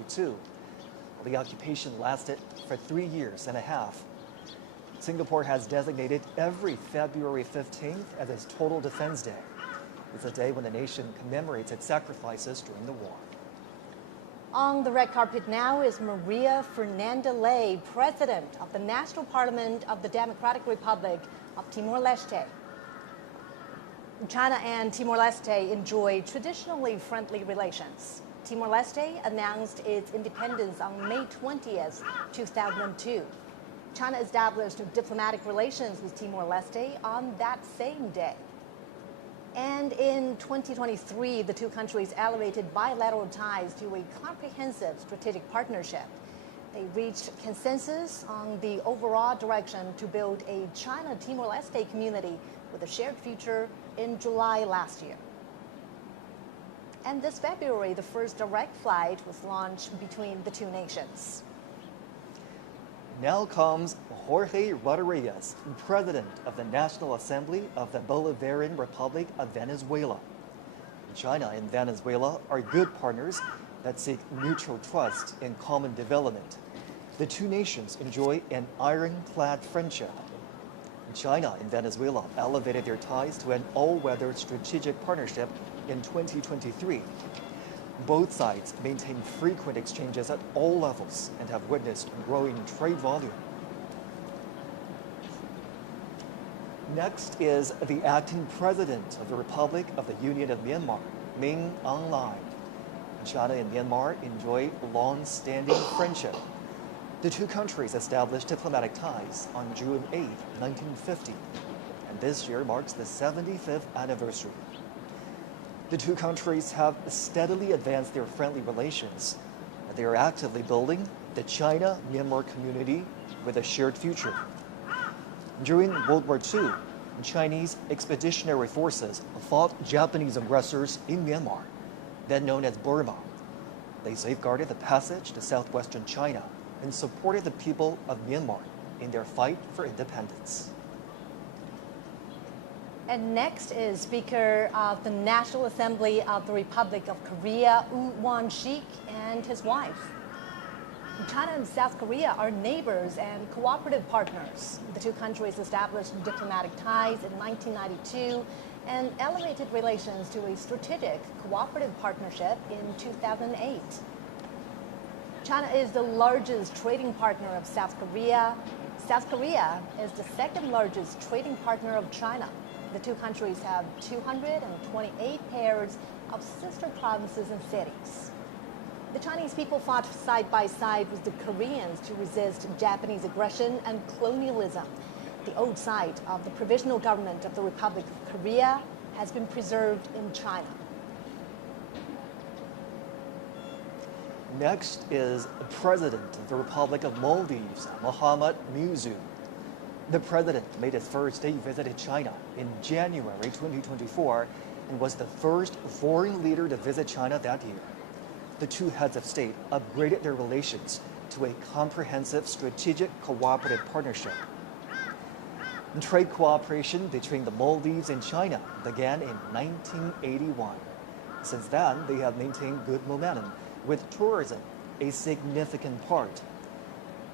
1942. The occupation lasted for 3 years and a half. Singapore has designated every February 15th as its Total Defense Day. It's a day when the nation commemorates its sacrifices during the war. On the red carpet now is Maria Fernanda Ley, President of the National Parliament of the Democratic Republic of Timor-Leste. China and Timor-Leste enjoy traditionally friendly relations. Timor-Leste announced its independence on May 20th, 2002. China established diplomatic relations with Timor-Leste on that same day. And in 2023, the two countries elevated bilateral ties to a comprehensive strategic partnership. They reached consensus on the overall direction to build a China-Timor-Leste community with a shared future in July last year. And this February, the first direct flight was launched between the two nations. Now comes Jorge Rodriguez, President of the National Assembly of the Bolivarian Republic of Venezuela. China and Venezuela are good partners that seek mutual trust and common development. The two nations enjoy an ironclad friendship. China and Venezuela elevated their ties to an all-weather strategic partnership in 2023. Both sides maintain frequent exchanges at all levels and have witnessed growing trade volume. Next is the acting president of the Republic of the Union of Myanmar, Min Aung Hlaing. China and Myanmar enjoy long-standing friendship. The two countries established diplomatic ties on June 8, 1950, and this year marks the 75th anniversary. The two countries have steadily advanced their friendly relations. They are actively building the China-Myanmar community with a shared future. During World War II, Chinese expeditionary forces fought Japanese aggressors in Myanmar, then known as Burma. They safeguarded the passage to southwestern China and supported the people of Myanmar in their fight for independence. And next is Speaker of the National Assembly of the Republic of Korea, Woo Won-sik, and his wife. China and South Korea are neighbors and cooperative partners. The two countries established diplomatic ties in 1992 and elevated relations to a strategic cooperative partnership in 2008. China is the largest trading partner of South Korea. South Korea is the second largest trading partner of China. The two countries have 228 pairs of sister provinces and cities. The Chinese people fought side by side with the Koreans to resist Japanese aggression and colonialism. The old site of the Provisional Government of the Republic of Korea has been preserved in China. Next is the President of the Republic of Maldives, Mohamed Muizzu. The president made his first state visit to China in January 2024 and was the first foreign leader to visit China that year. The two heads of state upgraded their relations to a comprehensive strategic cooperative partnership. Trade cooperation between the Maldives and China began in 1981. Since then, they have maintained good momentum, with tourism a significant part.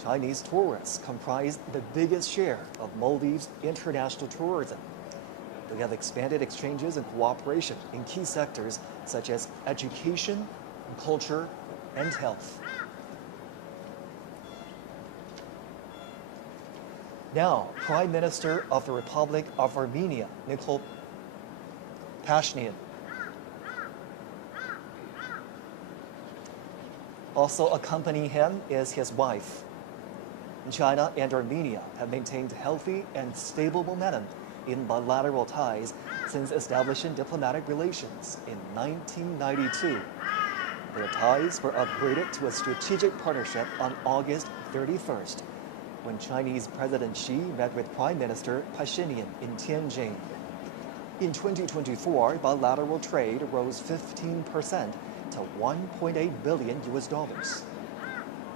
Chinese tourists comprise the biggest share of Maldives' international tourism. They have expanded exchanges and cooperation in key sectors such as education, culture, and health. Now, Prime Minister of the Republic of Armenia, Nikol Pashinyan. Also accompanying him is his wife. China and Armenia have maintained healthy and stable momentum in bilateral ties since establishing diplomatic relations in 1992. Their ties were upgraded to a strategic partnership on August 31st, when Chinese President Xi met with Prime Minister Pashinyan in Tianjin. In 2024, bilateral trade rose 15% to $1.8 billion.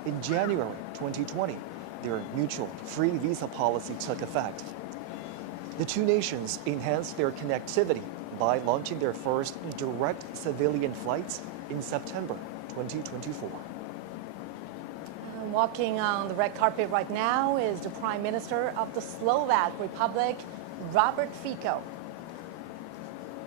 In January 2020, their mutual free visa policy took effect. The two nations enhanced their connectivity by launching their first direct civilian flights in September 2024. Walking on the red carpet right now is the Prime Minister of the Slovak Republic, Robert Fico.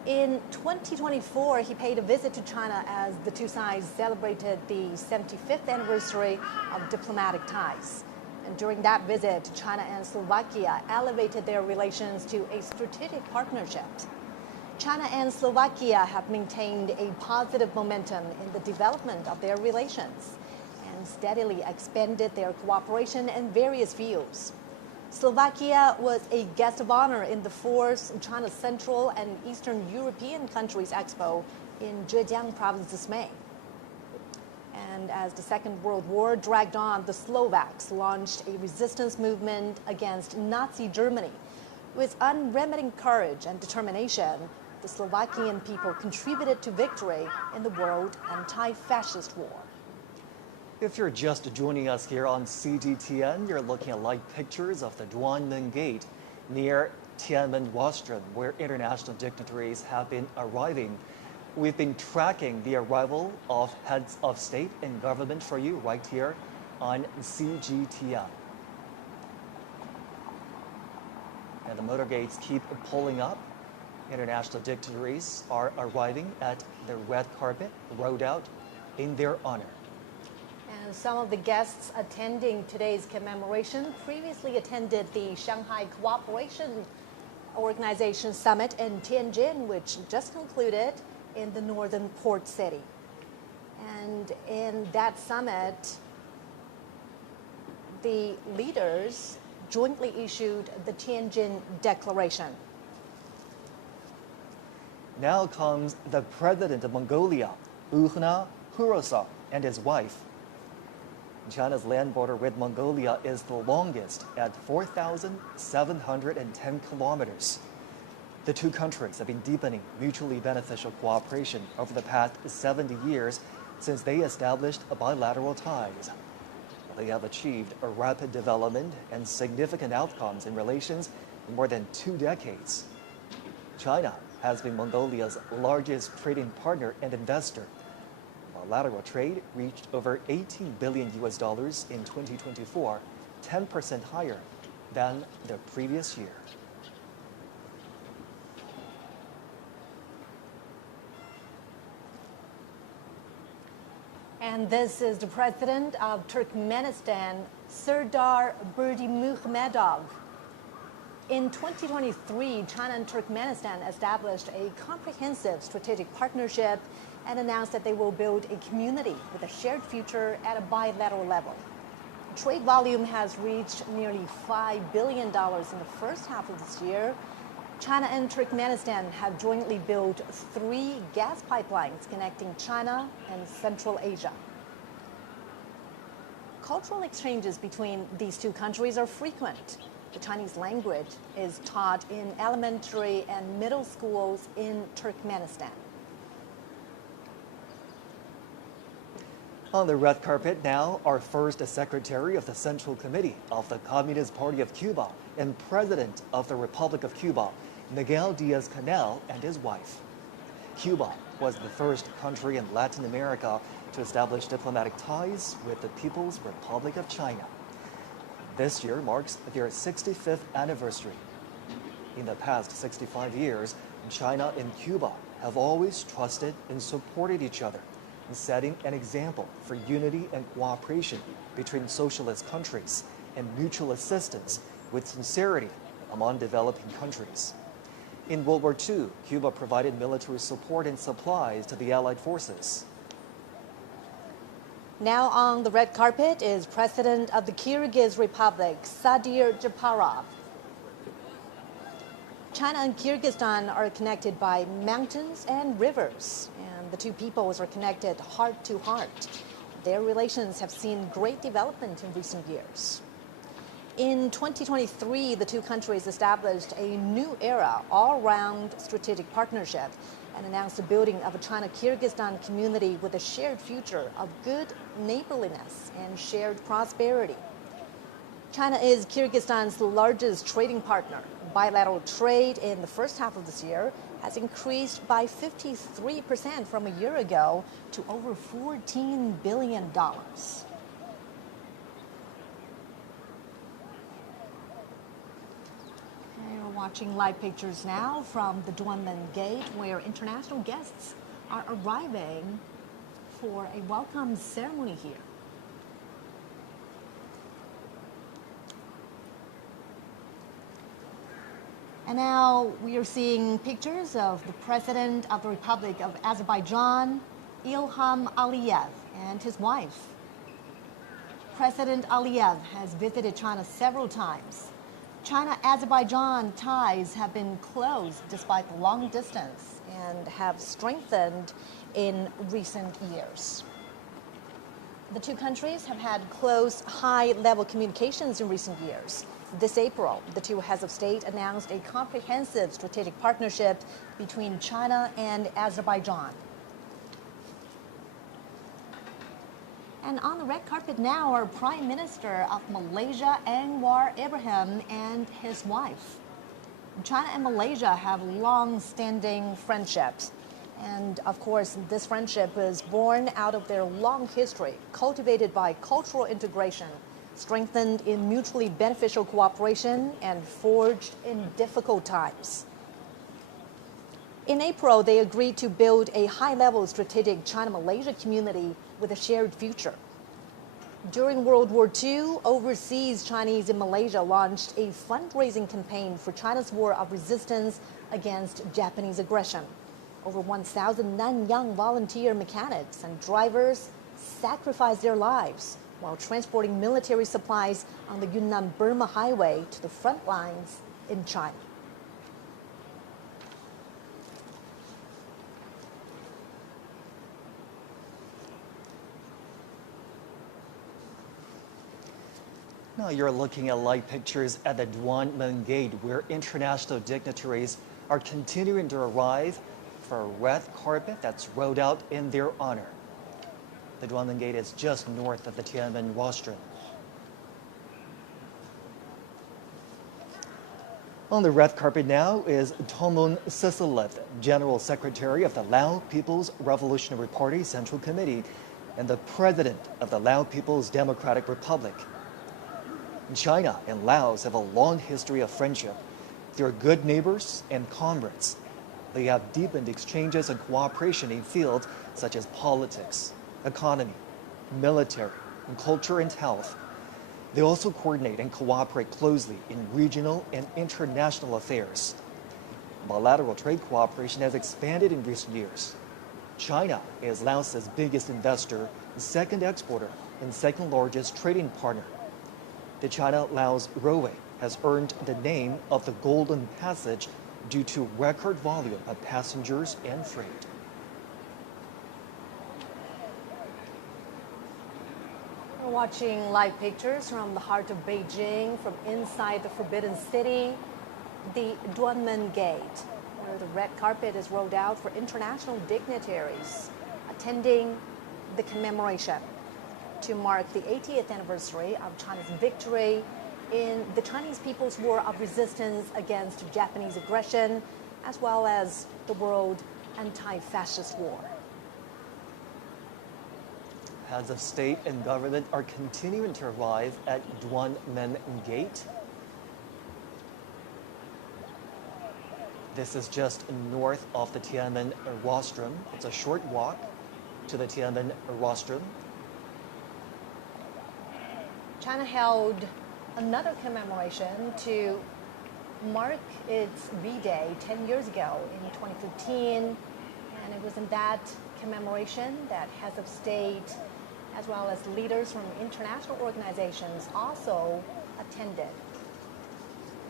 In 2024, he paid a visit to China as the two sides celebrated the 75th anniversary of diplomatic ties. And during that visit, China and Slovakia elevated their relations to a strategic partnership. China and Slovakia have maintained a positive momentum in the development of their relations and steadily expanded their cooperation in various fields. Slovakia was a guest of honor in the fourth China Central and Eastern European Countries Expo in Zhejiang province this May. And as the Second World War dragged on, the Slovaks launched a resistance movement against Nazi Germany. With unremitting courage and determination, the Slovakian people contributed to victory in the World Anti-Fascist War. If you're just joining us here on CGTN, you're looking at live pictures of the Duanmen Gate near Tiananmen Rostrum, where international dignitaries have been arriving. We've been tracking the arrival of heads of state and government for you right here on CGTN. And the motorgates keep pulling up. International dignitaries are arriving at the red carpet rolled out in their honor. And some of the guests attending today's commemoration previously attended the Shanghai Cooperation Organization Summit in Tianjin, which just concluded in the northern port city. And in that summit, the leaders jointly issued the Tianjin Declaration. Now comes the president of Mongolia, Uhna Hurosa, and his wife. China's land border with Mongolia is the longest at 4,710 kilometers. The two countries have been deepening mutually beneficial cooperation over the past 70 years since they established bilateral ties. They have achieved a rapid development and significant outcomes in relations in more than 2 decades. China has been Mongolia's largest trading partner and investor. Bilateral trade reached over $18 billion in 2024, 10% higher than the previous year. And this is the president of Turkmenistan, Serdar Berdimuhamedov. In 2023, China and Turkmenistan established a comprehensive strategic partnership and announced that they will build a community with a shared future at a bilateral level. Trade volume has reached nearly $5 billion in the first half of this year. China and Turkmenistan have jointly built 3 gas pipelines connecting China and Central Asia. Cultural exchanges between these two countries are frequent. The Chinese language is taught in elementary and middle schools in Turkmenistan. On the red carpet now, our first Secretary of the Central Committee of the Communist Party of Cuba and President of the Republic of Cuba, Miguel Diaz-Canel, and his wife. Cuba was the first country in Latin America to establish diplomatic ties with the People's Republic of China. This year marks their 65th anniversary. In the past 65 years, China and Cuba have always trusted and supported each other, setting an example for unity and cooperation between socialist countries and mutual assistance with sincerity among developing countries. In World War II, Cuba provided military support and supplies to the Allied forces. Now on the red carpet is President of the Kyrgyz Republic, Sadir Japarov. China and Kyrgyzstan are connected by mountains and rivers, and the two peoples are connected heart to heart. Their relations have seen great development in recent years. In 2023, the two countries established a new era all-round strategic partnership and announced the building of a China-Kyrgyzstan community with a shared future of good neighborliness and shared prosperity. China is Kyrgyzstan's largest trading partner. Bilateral trade in the first half of this year has increased by 53% from a year ago to over $14 billion. We're watching live pictures now from the Duanmen Gate, where international guests are arriving for a welcome ceremony here. And now we are seeing pictures of the President of the Republic of Azerbaijan, Ilham Aliyev, and his wife. President Aliyev has visited China several times. China-Azerbaijan ties have been close despite the long distance and have strengthened in recent years. The two countries have had close, high-level communications in recent years. This April, the two heads of state announced a comprehensive strategic partnership between China and Azerbaijan. And on the red carpet now are Prime Minister of Malaysia, Anwar Ibrahim, and his wife. China and Malaysia have long-standing friendships. And of course, this friendship is born out of their long history, cultivated by cultural integration, strengthened in mutually beneficial cooperation, and forged in difficult times. In April, they agreed to build a high-level strategic China-Malaysia community with a shared future. During World War II, overseas Chinese in Malaysia launched a fundraising campaign for China's war of resistance against Japanese aggression. Over 1,000 Nanyang volunteer mechanics and drivers sacrificed their lives while transporting military supplies on the Yunnan-Burma highway to the front lines in China. Now you're looking at live pictures at the Duanmen Gate, where international dignitaries are continuing to arrive for a red carpet that's rolled out in their honor. The Duanmen Gate is just north of the Tiananmen rostrum. On the red carpet now is Tomon Sisilith, General Secretary of the Lao People's Revolutionary Party Central Committee and the President of the Lao People's Democratic Republic. China and Laos have a long history of friendship. They're good neighbors and comrades. They have deepened exchanges and cooperation in fields such as politics, economy, military, and culture and health. They also coordinate and cooperate closely in regional and international affairs. Bilateral trade cooperation has expanded in recent years. China is Laos's biggest investor, second exporter, and second largest trading partner. The China-Laos Railway has earned the name of the Golden Passage due to record volume of passengers and freight. We're watching live pictures from the heart of Beijing, from inside the Forbidden City, the Duanmen Gate, where the red carpet is rolled out for international dignitaries attending the commemoration to mark the 80th anniversary of China's victory in the Chinese People's War of Resistance against Japanese aggression, as well as the World Anti-Fascist War. Heads of state and government are continuing to arrive at Duanmen Gate. This is just north of the Tiananmen rostrum. It's a short walk to the Tiananmen rostrum. China held another commemoration to mark its V-Day 10 years ago in 2015, and it was in that commemoration that heads of state as well as leaders from international organizations also attended.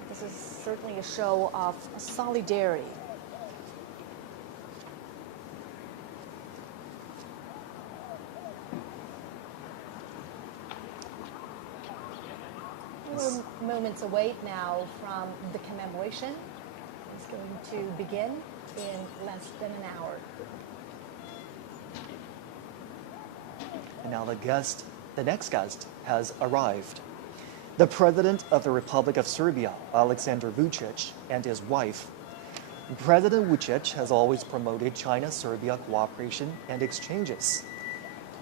This is certainly a show of solidarity. We're moments away now from the commemoration. It's going to begin in less than an hour. And now the next guest has arrived. The President of the Republic of Serbia, Aleksandar Vučić, and his wife. President Vučić has always promoted China-Serbia cooperation and exchanges.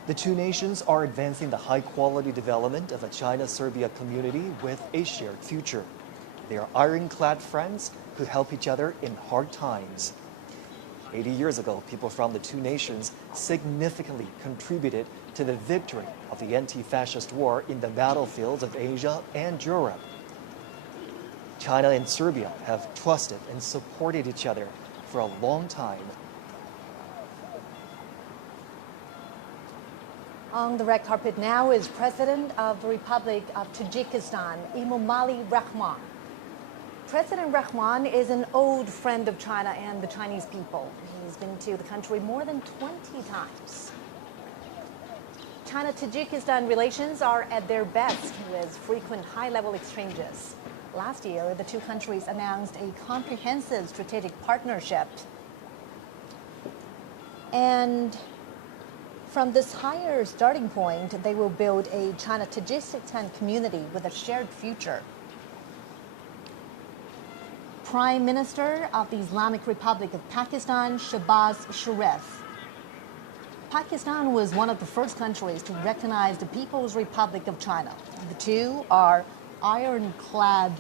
The two nations are advancing the high-quality development of a China-Serbia community with a shared future. They are ironclad friends who help each other in hard times. 80 years ago, people from the two nations significantly contributed to the victory of the anti-fascist war in the battlefields of Asia and Europe. China and Serbia have trusted and supported each other for a long time. On the red carpet now is President of the Republic of Tajikistan, Emomali Rahmon. President Rahmon is an old friend of China and the Chinese people. He's been to the country more than 20 times. China-Tajikistan relations are at their best with frequent high-level exchanges. Last year, the two countries announced a comprehensive strategic partnership. And from this higher starting point, they will build a China-Tajikistan community with a shared future. Prime Minister of the Islamic Republic of Pakistan, Shehbaz Sharif. Pakistan was one of the first countries to recognize the People's Republic of China. The two are ironclad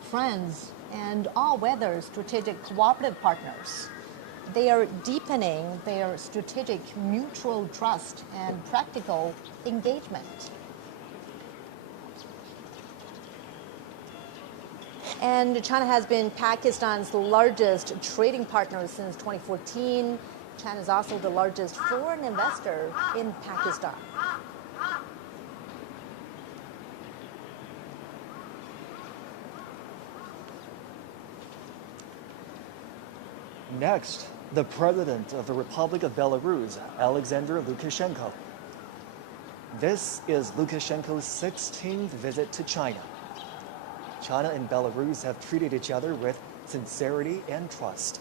friends and all-weather strategic cooperative partners. They are deepening their strategic mutual trust and practical engagement. And China has been Pakistan's largest trading partner since 2014. China is also the largest foreign investor in Pakistan. Next, the President of the Republic of Belarus, Alexander Lukashenko. This is Lukashenko's 16th visit to China. China and Belarus have treated each other with sincerity and trust.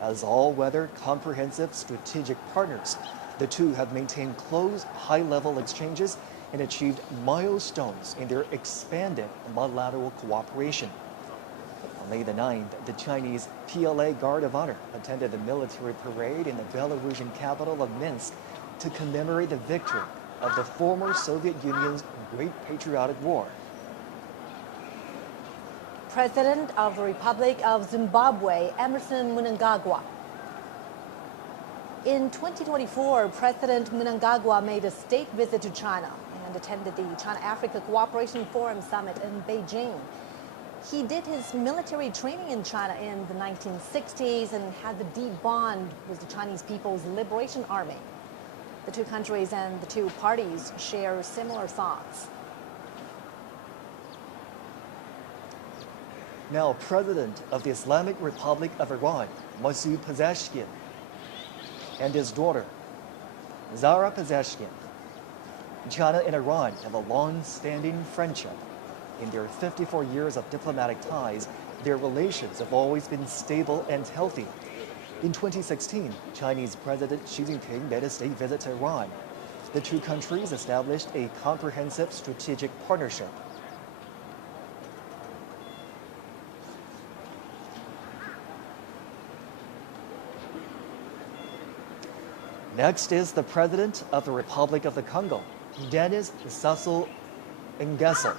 As all-weather, comprehensive strategic partners, the two have maintained close, high-level exchanges and achieved milestones in their expanded bilateral cooperation. On May the 9th, the Chinese PLA Guard of Honor attended the military parade in the Belarusian capital of Minsk to commemorate the victory of the former Soviet Union's Great Patriotic War. President of the Republic of Zimbabwe, Emerson Mnangagwa. In 2024, President Mnangagwa made a state visit to China and attended the China-Africa Cooperation Forum Summit in Beijing. He did his military training in China in the 1960s and had a deep bond with the Chinese People's Liberation Army. The two countries and the two parties share similar thoughts. Now, President of the Islamic Republic of Iran, Masoud Pezeshkian, and his daughter, Zahra Pezeshkian. China and Iran have a long-standing friendship. In their 54 years of diplomatic ties, their relations have always been stable and healthy. In 2016, Chinese President Xi Jinping made a state visit to Iran. The two countries established a comprehensive strategic partnership. Next is the President of the Republic of the Congo, Denis Sassou Nguesso.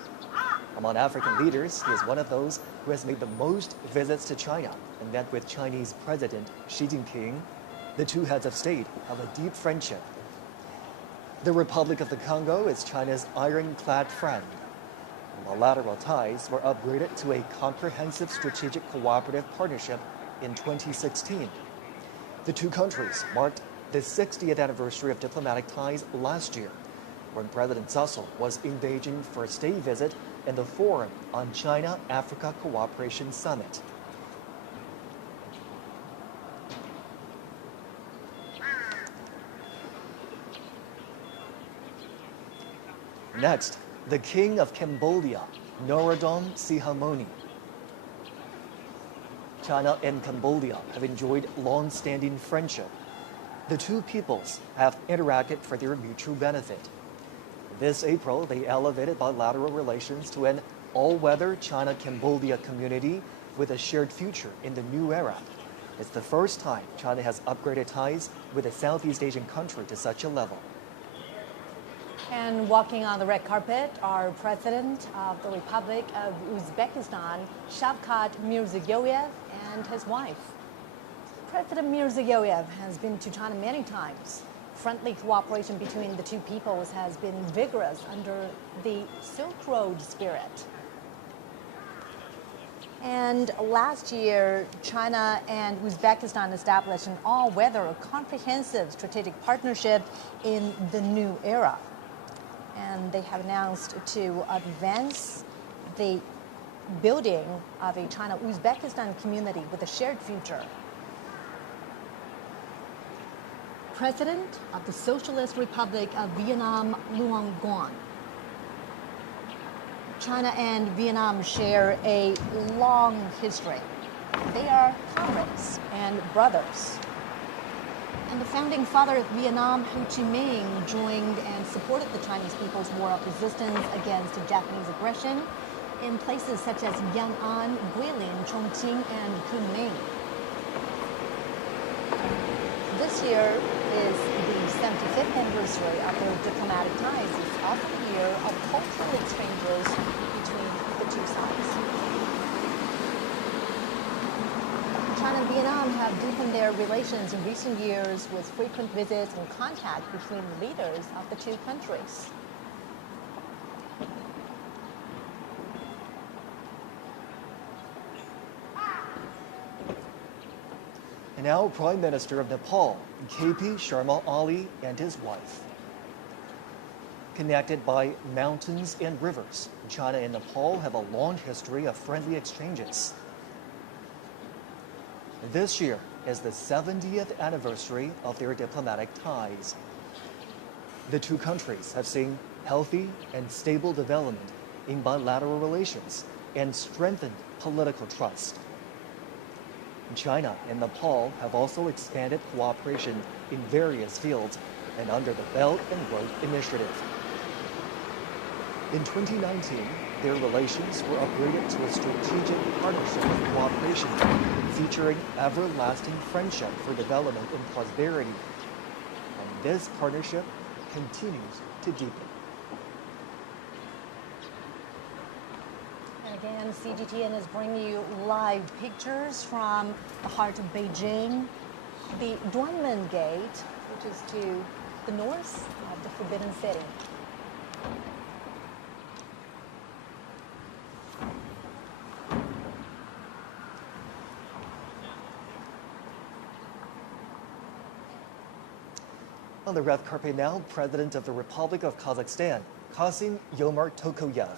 Among African leaders, he is one of those who has made the most visits to China and met with Chinese President Xi Jinping. The two heads of state have a deep friendship. The Republic of the Congo is China's ironclad friend. Bilateral ties were upgraded to a comprehensive strategic cooperative partnership in 2016. The two countries marked the 60th anniversary of diplomatic ties last year, when President Sassou was in Beijing for a state visit and the Forum on China-Africa Cooperation Summit. Next, the King of Cambodia, Norodom Sihamoni. China and Cambodia have enjoyed long-standing friendship. The two peoples have interacted for their mutual benefit. This April, they elevated bilateral relations to an all-weather China-Cambodia community with a shared future in the new era. It's the first time China has upgraded ties with a Southeast Asian country to such a level. And walking on the red carpet are President of the Republic of Uzbekistan, Shavkat Mirziyoyev, and his wife. President Mirziyoyev has been to China many times. Friendly cooperation between the two peoples has been vigorous under the Silk Road spirit. And last year, China and Uzbekistan established an all-weather comprehensive strategic partnership in the new era. And they have announced to advance the building of a China-Uzbekistan community with a shared future. President of the Socialist Republic of Vietnam, Luong Quan. China and Vietnam share a long history. They are comrades and brothers. And the founding father of Vietnam, Ho Chi Minh, joined and supported the Chinese people's war of resistance against Japanese aggression in places such as Yan'an, Guilin, Chongqing, and Kunming. This year is the 75th anniversary of their diplomatic ties. It's also a year of cultural exchanges between the two sides. China and Vietnam have deepened their relations in recent years with frequent visits and contact between the leaders of the two countries. And now, Prime Minister of Nepal, KP Sharma Ali, and his wife. Connected by mountains and rivers, China and Nepal have a long history of friendly exchanges. This year is the 70th anniversary of their diplomatic ties. The two countries have seen healthy and stable development in bilateral relations and strengthened political trust. China and Nepal have also expanded cooperation in various fields and under the Belt and Road Initiative. In 2019, their relations were upgraded to a strategic partnership of cooperation featuring everlasting friendship for development and prosperity. And this partnership continues to deepen. Again, CGTN is bringing you live pictures from the heart of Beijing, the Duanmen Gate, which is to the north of the Forbidden City. On the red carpet now, President of the Republic of Kazakhstan, Kassym-Jomart Tokayev.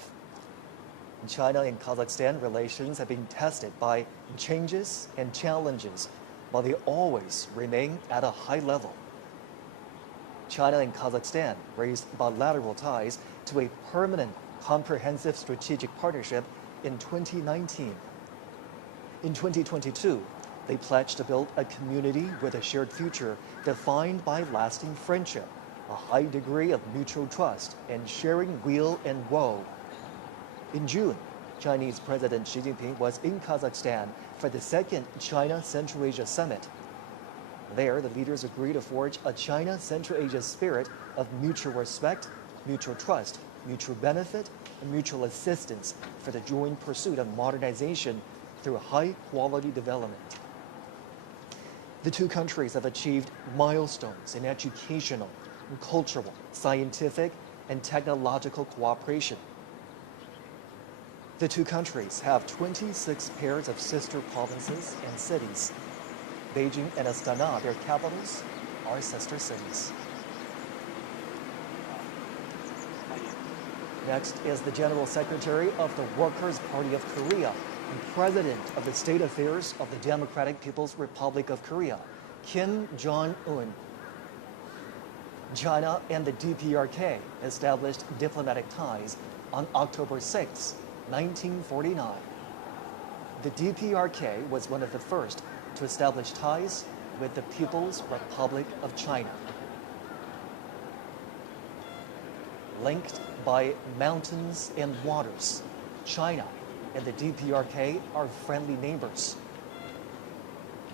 China and Kazakhstan relations have been tested by changes and challenges, but they always remain at a high level. China and Kazakhstan raised bilateral ties to a permanent, comprehensive strategic partnership in 2019. In 2022, they pledged to build a community with a shared future defined by lasting friendship, a high degree of mutual trust, and sharing weal and woe. In June, Chinese President Xi Jinping was in Kazakhstan for the second China-Central Asia Summit. There, the leaders agreed to forge a China-Central Asia spirit of mutual respect, mutual trust, mutual benefit, and mutual assistance for the joint pursuit of modernization through high-quality development. The two countries have achieved milestones in educational, cultural, scientific, and technological cooperation. The two countries have 26 pairs of sister provinces and cities. Beijing and Astana, their capitals, are sister cities. Next is the General Secretary of the Workers' Party of Korea and President of the State Affairs of the Democratic People's Republic of Korea, Kim Jong-un. China and the DPRK established diplomatic ties on October 6, 1949. The DPRK was one of the first to establish ties with the People's Republic of China. Linked by mountains and waters, China and the DPRK are friendly neighbors.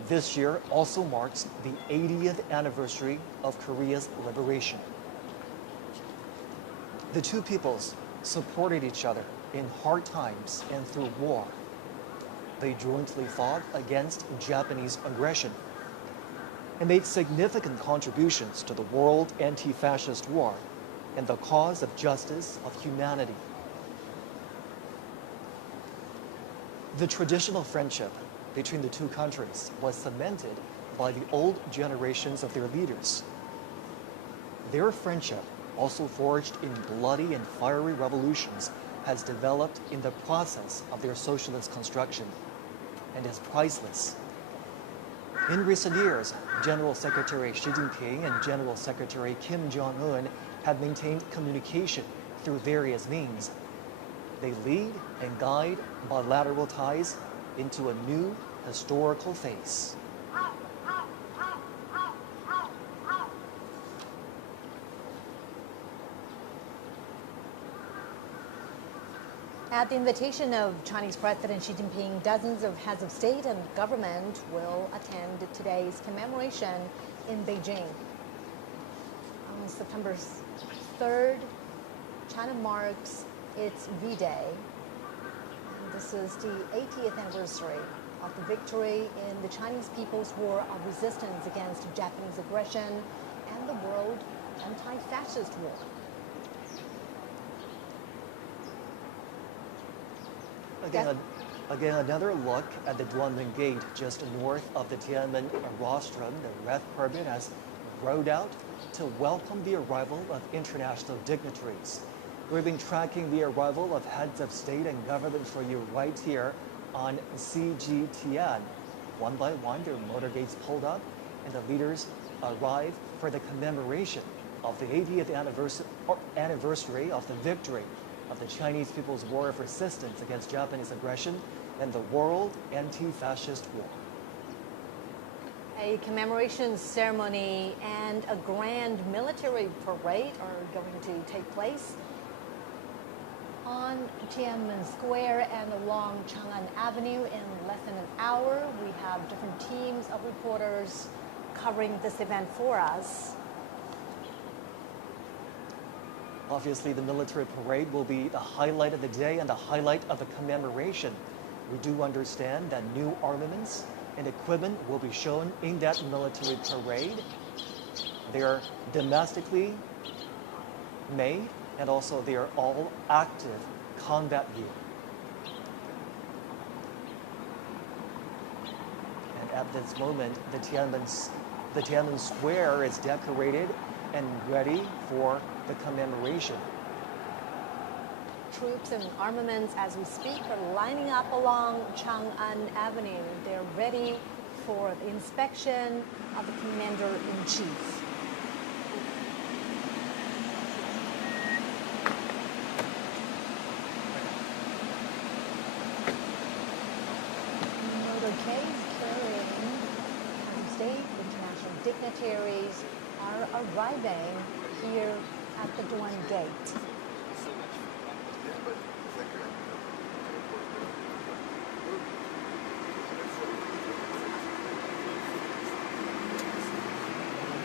This year also marks the 80th anniversary of Korea's liberation. The two peoples supported each other in hard times and through war. They jointly fought against Japanese aggression and made significant contributions to the World Anti-Fascist War and the cause of justice of humanity. The traditional friendship between the two countries was cemented by the old generations of their leaders. Their friendship, also forged in bloody and fiery revolutions, has developed in the process of their socialist construction and is priceless. In recent years, General Secretary Xi Jinping and General Secretary Kim Jong-un have maintained communication through various means. They lead and guide bilateral ties into a new historical phase. At the invitation of Chinese President Xi Jinping, dozens of heads of state and government will attend today's commemoration in Beijing. On September 3rd, China marks its V-Day. And this is the 80th anniversary of the victory in the Chinese People's War of Resistance against Japanese aggression and the World Anti-Fascist War. Again, another look at the Duanmen Gate just north of the Tiananmen rostrum. The red carpet has rolled out to welcome the arrival of international dignitaries. We've been tracking the arrival of heads of state and government for you right here on CGTN. One by one, their motorcades pulled up, and the leaders arrive for the commemoration of the 80th anniversary of the victory of the Chinese People's War of Resistance against Japanese aggression and the World Anti-Fascist War. A commemoration ceremony and a grand military parade are going to take place on Tiananmen Square and along Chang'an Avenue in less than an hour. We have different teams of reporters covering this event for us. Obviously, the military parade will be the highlight of the day and the highlight of the commemoration. We do understand that new armaments and equipment will be shown in that military parade. They're domestically made, and also they are all active combat gear. And at this moment, the Tiananmen Square is decorated and ready for the commemoration. Troops and armaments, as we speak, are lining up along Chang'an Avenue. They're ready for the inspection of the Commander-in-Chief. Motorcades carrying state international dignitaries are arriving here at the Duan Gate.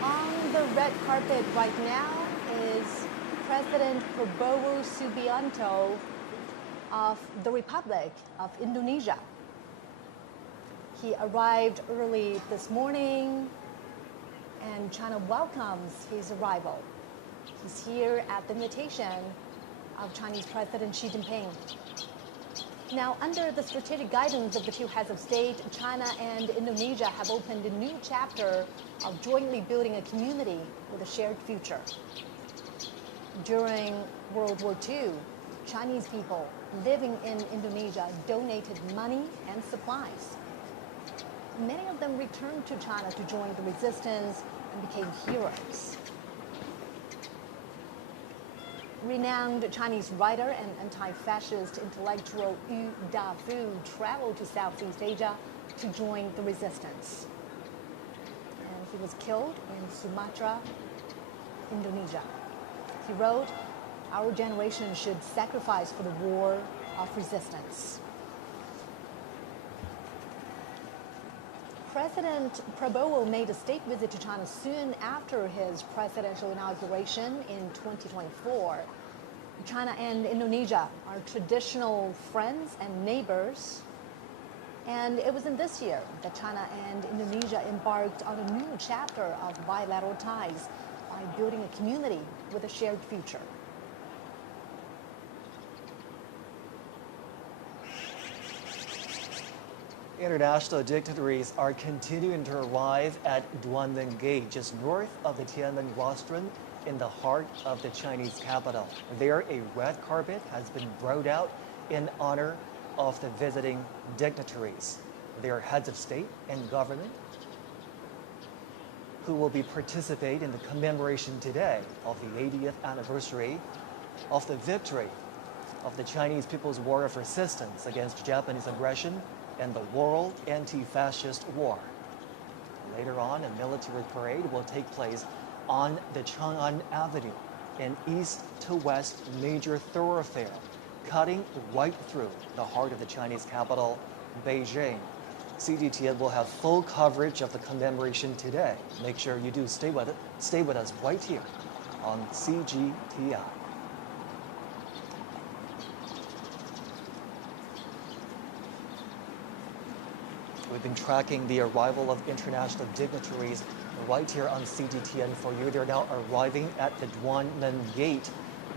On the red carpet right now is President Prabowo Subianto of the Republic of Indonesia. He arrived early this morning, and China welcomes his arrival. He's here at the invitation of Chinese President Xi Jinping. Now, under the strategic guidance of the two heads of state, China and Indonesia have opened a new chapter of jointly building a community with a shared future. During World War II, Chinese people living in Indonesia donated money and supplies. Many of them returned to China to join the resistance and became heroes. Renowned Chinese writer and anti-fascist intellectual Yu Dafu traveled to Southeast Asia to join the resistance. And he was killed in Sumatra, Indonesia. He wrote, "Our generation should sacrifice for the war of resistance." President Prabowo made a state visit to China soon after his presidential inauguration in 2024. China and Indonesia are traditional friends and neighbors. And it was in this year that China and Indonesia embarked on a new chapter of bilateral ties by building a community with a shared future. International dignitaries are continuing to arrive at Duanmen Gate, just north of the Tiananmen Rostrum, in the heart of the Chinese capital. There, a red carpet has been rolled out in honor of the visiting dignitaries. They are heads of state and government who will be participating in the commemoration today of the 80th anniversary of the victory of the Chinese People's War of Resistance against Japanese aggression and the World Anti-Fascist War. Later on, a military parade will take place on the Chang'an Avenue, an east-to-west major thoroughfare, cutting right through the heart of the Chinese capital, Beijing. CGTN will have full coverage of the commemoration today. Make sure you do stay with us right here on CGTN. We've been tracking the arrival of international dignitaries right here on CGTN for you. They're now arriving at the Duanmen Gate,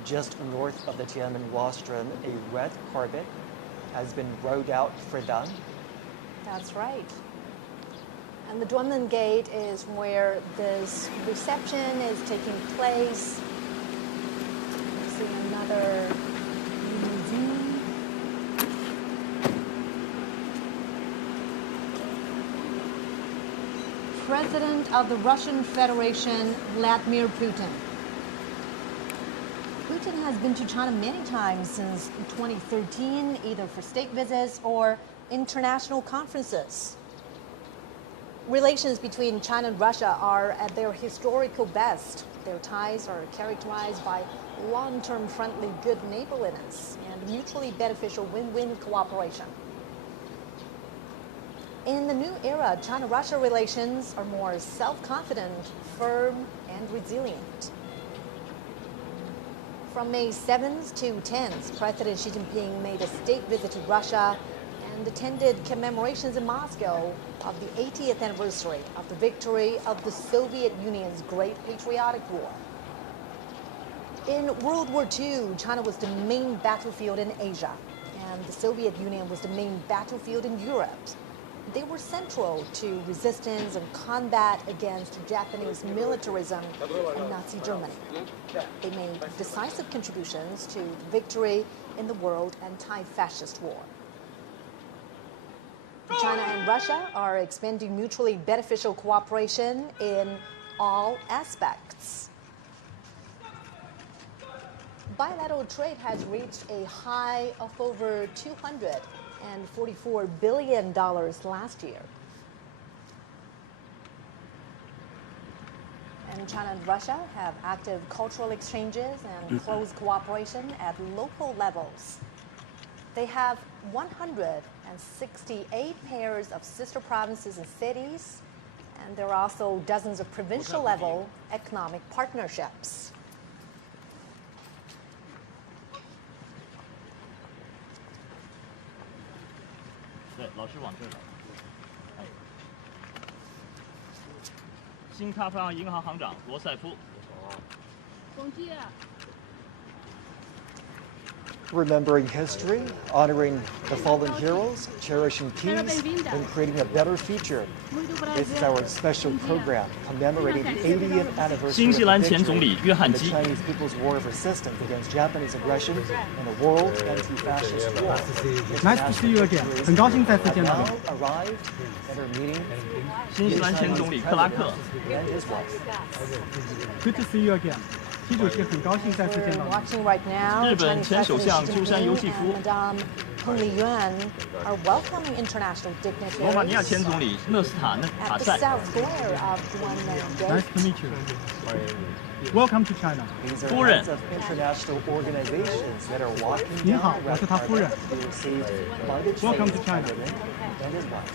just north of the Tiananmen Rostrum. A red carpet has been rolled out for them. That's right. And the Duanmen Gate is where this reception is taking place. We're seeing another limousine. President of the Russian Federation, Vladimir Putin. Putin has been to China many times since 2013, either for state visits or international conferences. Relations between China and Russia are at their historical best. Their ties are characterized by long-term friendly good neighborliness and mutually beneficial win-win cooperation. In the new era, China-Russia relations are more self-confident, firm, and resilient. From May 7th to 10th, President Xi Jinping made a state visit to Russia and attended commemorations in Moscow of the 80th anniversary of the victory of the Soviet Union's Great Patriotic War. In World War II, China was the main battlefield in Asia, and the Soviet Union was the main battlefield in Europe. They were central to resistance and combat against Japanese militarism in Nazi Germany. They made decisive contributions to the victory in the World Anti-Fascist War. China and Russia are expanding mutually beneficial cooperation in all aspects. Bilateral trade has reached a high of over $244 billion last year. And China and Russia have active cultural exchanges and close cooperation at local levels. They have 168 pairs of sister provinces and cities, and there are also dozens of provincial-level economic partnerships. Remembering history, honoring the fallen heroes, cherishing peace, and creating a better future. This is our special program commemorating the 80th anniversary of the victory of the Chinese People's War of Resistance against Japanese aggression and the World Anti-Fascist War. Nice to see you again. 很高兴再次见到你。 Arrived at our meeting. 新西兰前总理克拉克。 And his wife. Good to see you again. 习主席很高兴再次见到你。 Watching right now, 日本前首相 Chinese 鸠山由纪 President 夫 and Madame Peng Liyuan are welcoming international 罗马尼亚前 dignitaries 总理勒斯塔at the 塞。 south square of Duanmen Nice Gate. to meet you. Welcome to China. These are 夫人。 heads of international organizations that are walking 您 down 好， the 我 red 是他夫人。 carpet to be received by the Welcome Chinese to China. president and his wife.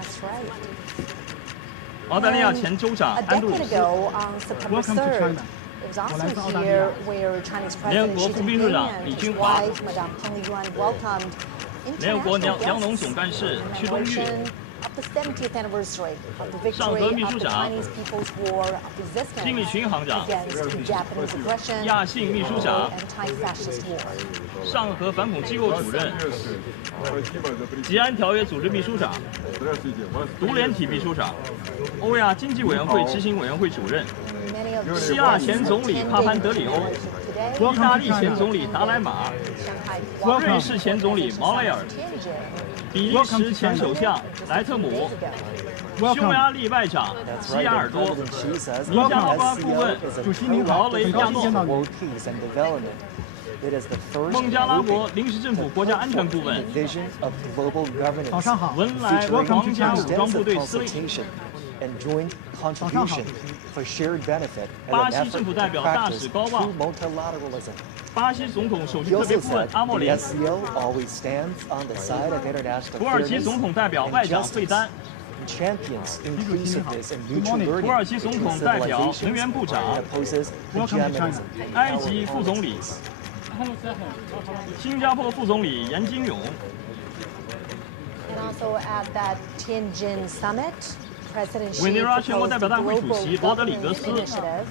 That's right. 澳大利亚前州长 A 安德鲁 decade 斯。 ago, on September Welcome to 3rd, China. It was 我来自澳 also 大利亚 here where Chinese 联 President 合 Xi 国副秘书 Jinping 长 and 李 his 军华 wife, Madame Peng Liyuan, welcomed 联合国 international 粮农 guests 总干事 in 屈东玉 commemoration of the 70th anniversary of the 上 victory 合秘 of 书 the 长 Chinese People's War of 经理 resistance 巡行长 against Japanese aggression 亚信秘书 and 长 anti-fascist war. 上合反恐机构主任吉安条约组织秘书长独联体秘书长欧亚经济委员会执行委员会主任 Many of the 希腊 guests 前总理 attending 帕潘德里欧 today 意大利前总理达莱马 Shanghai 瑞士前总理毛雷尔 Tianjin 比利时前首相莱特姆 匈牙利外长 That's 西 right. 亚 And 尔多 President Xi says Welcome. the Welcome. SCO is a 主席您好， pillar 很高兴见到 of 您。 world peace and development. It is the first 孟加拉国 grouping 临时政府国家安全顾问 vision of global governance, 早上好， 文莱 featuring 皇家武装部 extensive 队司令 consultation and joint contribution for shared benefit and 巴 an 西 effort 政府 to 代表大 practice 使高旺 true multilateralism. 巴西总统首席 He 特别 also 顾问 said 阿莫 the 林 SCO always stands on the side of international 土耳其 fairness 总统代表外 and 长费 justice, 丹 champions inclusiveness and mutual 土 土 learning 耳其总统代表 civilizations 能源部长 and opposes Welcome to hegemonism. China. 埃及副总理新加坡副总理严金勇 And also at that Tianjin summit, President Xi 委内瑞拉全国 proposed 代 the 表大会主 global 席罗德里格 governance 斯 initiative.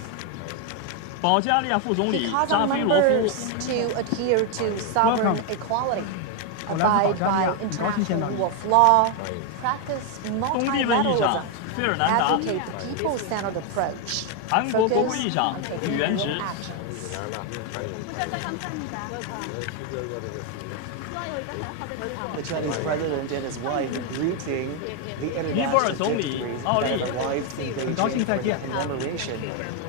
保加利亚副总理 He called 扎 on 菲罗夫 members to adhere to sovereign Welcome. equality, 我来 abide 自保加利 by 亚，很高兴见到 international 你 rule。of law, practice 东帝汶议长 multilateralism, 费尔南达 advocate the people-centered approach, 韩国国会 focus 议长 on 吕 taking 元 real 直 actions. The Chinese president and his wife greeting the 尼泊尔 international 总理 victories 奥 that 利 have arrived in 很高兴 Beijing 再 for the 见。 commemoration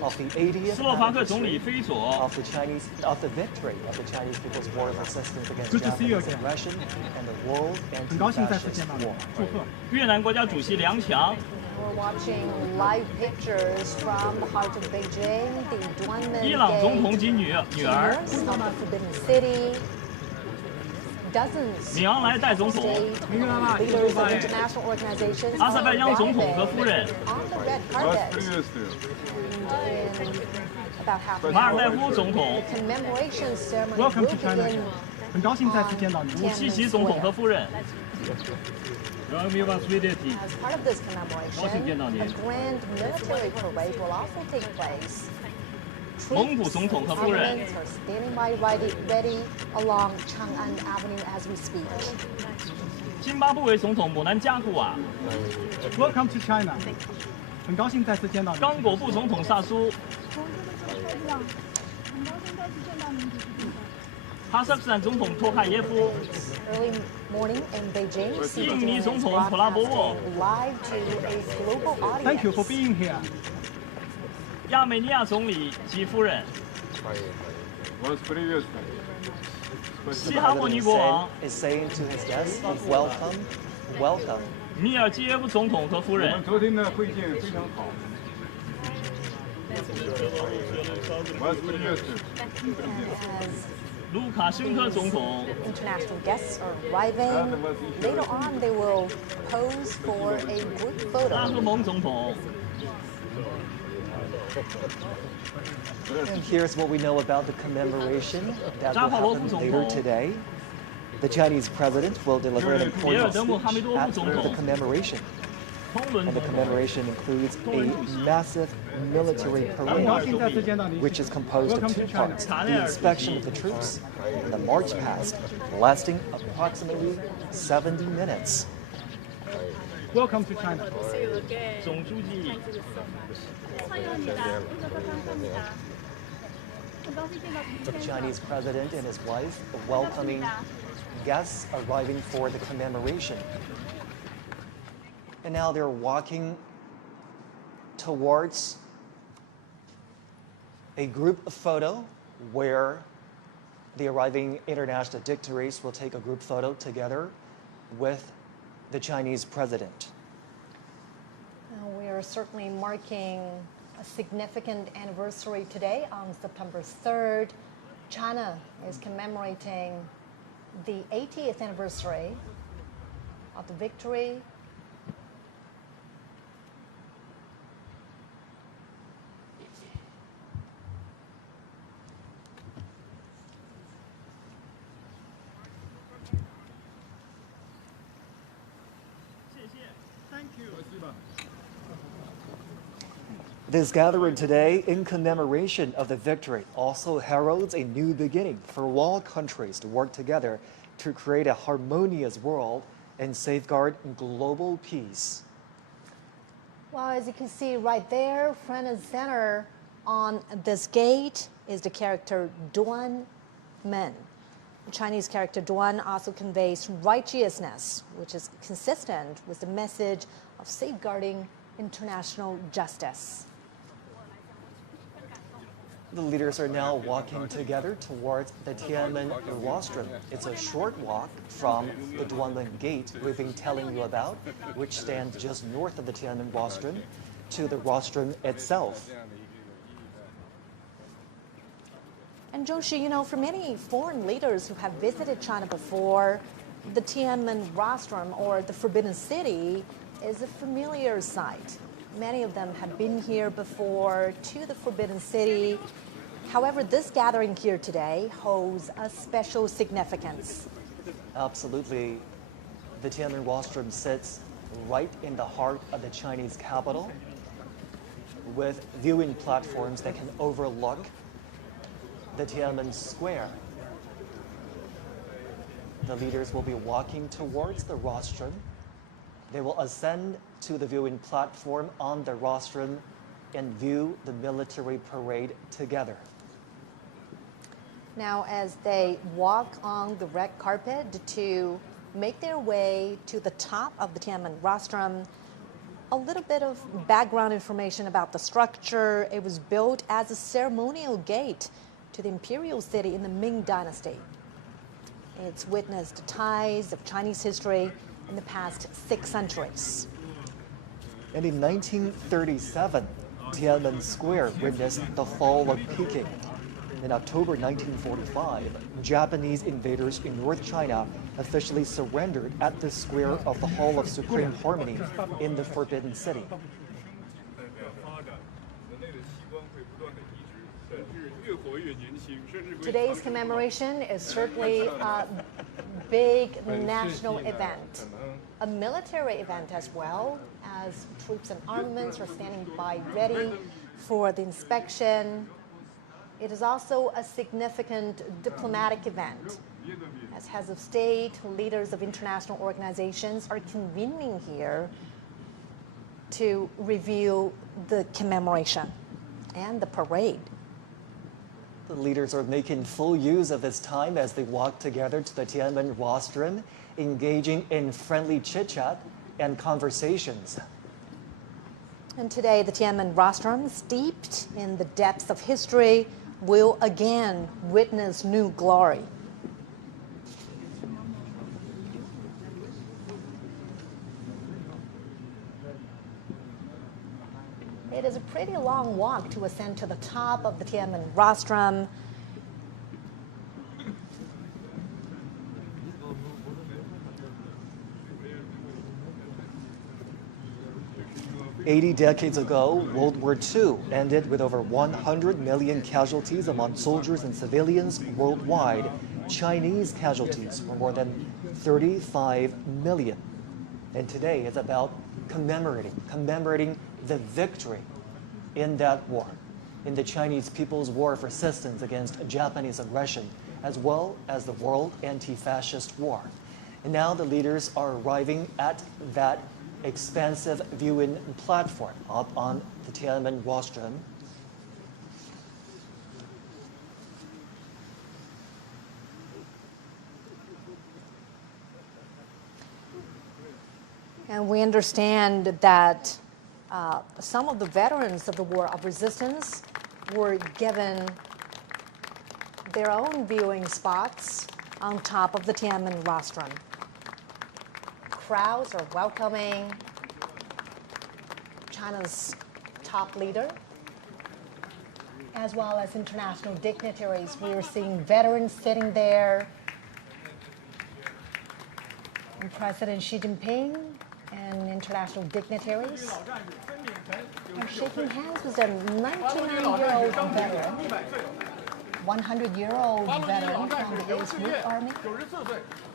of the 80th 斯洛伐克总 anniversary 理菲佐 of the victory of the Chinese People's War of resistance against Good to see you Japanese again. aggression and the world 很高兴再次 anti-fascist 见到你 war.，祝贺。越南国家主席梁强 We're watching live pictures from the heart of Beijing, the Duanmen 伊朗总统 Gate 及女儿 of the Forbidden City. Dozens 米昂莱代总统 state leaders of international organizations 阿塞拜疆总统和夫人 on the red carpet. In about half an 马尔代 hour, 夫总统 the commemoration ceremony Welcome will to China. begin 很高兴再次见到你。武契奇总统和夫人 As part of this commemoration, a grand military parade will also take place. 蒙古总统和夫人 Monuments are standing by ready along Chang'an Avenue as we speak. 津巴布韦总统姆南加古瓦 Welcome to China，很高兴再次见到你。刚果布总统萨苏哈萨克斯坦总统托卡耶夫 Early morning in Beijing, Xi 印尼 Jinping 总 is 统普拉博沃 broadcasting live to a global Thank you for audience. being here。亚美尼亚总理及夫人 Вас приветствую. 西哈莫尼国王 is saying to his guests, welcome, welcome. 米尔基耶夫总统和夫我人们昨天的会见非常好。Вас приветствую. As 卢卡申科总统 international guests are arriving, later on they will pose for a group 拉赫 photo. 蒙总统 And here's what we know about the commemoration that will Zhang Haoluo happen 副总统 later today. The Chinese president will deliver an 比尔 important 德穆哈梅 speech 多夫总 after the 统 commemoration. 通伦 And the 总统 commemoration includes a massive military 很 parade, 高兴再次见到你。 which is composed of Welcome two to China. parts, the inspection of the troops and the march past, lasting approximately 70 minutes. Welcome to China。总书记 The Chinese president and his wife welcoming guests arriving for the commemoration. And now they're walking towards a group photo where the arriving international dignitaries will take a group photo together with the Chinese president. We are certainly marking a significant anniversary today on September 3rd. China is commemorating the 80th anniversary of the victory This gathering today in commemoration of the victory also heralds a new beginning for all countries to work together to create a harmonious world and safeguard global peace. Well, as you can see right there, front and center on this gate is the character Duan Men. The Chinese character Duan also conveys righteousness, which is consistent with the message of safeguarding international justice. The leaders are now walking together towards the Tiananmen rostrum. It's a short walk from the Duanmen Gate we've been telling you about, which stands just north of the Tiananmen rostrum, to the rostrum itself. And Zhongxi, you know, for many foreign leaders who have visited China before, the Tiananmen rostrum, or the Forbidden City, is a familiar sight. Many of them have been here before to the Forbidden City. However, this gathering here today holds a special significance. Absolutely. The Tiananmen rostrum sits right in the heart of the Chinese capital, with viewing platforms that can overlook the Tiananmen Square. The leaders will be walking towards the rostrum. They will ascend to the viewing platform on the rostrum and view the military parade together. Now, as they walk on the red carpet to make their way to the top of the Tiananmen rostrum, a little bit of background information about the structure. It was built as a ceremonial gate to the imperial city in the Ming Dynasty. It's witnessed the ties of Chinese history in the past 6 centuries. And in 1937, Tiananmen Square witnessed the fall of Peking. In October 1945, Japanese invaders in North China officially surrendered at the square of the Hall of Supreme Harmony in the Forbidden City. Today's commemoration is certainly a big national event, a military event as well, as troops and armaments are standing by ready for the inspection. It is also a significant diplomatic event, as heads of state, leaders of international organizations are convening here to review the commemoration and the parade. The leaders are making full use of this time as they walk together to the Tiananmen rostrum, engaging in friendly chit-chat and conversations. And today, the Tiananmen rostrum, steeped in the depths of history, will again witness new glory. It is a pretty long walk to ascend to the top of the Tiananmen rostrum. "80 decades ago, World War II ended with over 100 million casualties among soldiers and civilians worldwide. Chinese casualties were more than 35 million. And today is about commemorating the victory in that war, in the Chinese People's War of Resistance against Japanese aggression, as well as the World Anti-Fascist War. And now the leaders are arriving at that expansive viewing platform up on the Tiananmen rostrum. And we understand that some of the veterans of the War of Resistance were given their own viewing spots on top of the Tiananmen rostrum. Crowds are welcoming China's top leader, as well as international dignitaries. We are seeing veterans sitting there, and President Xi Jinping and international dignitaries are shaking hands with a 99-year-old veteran. 100-year-old veteran from the Ace Route Army.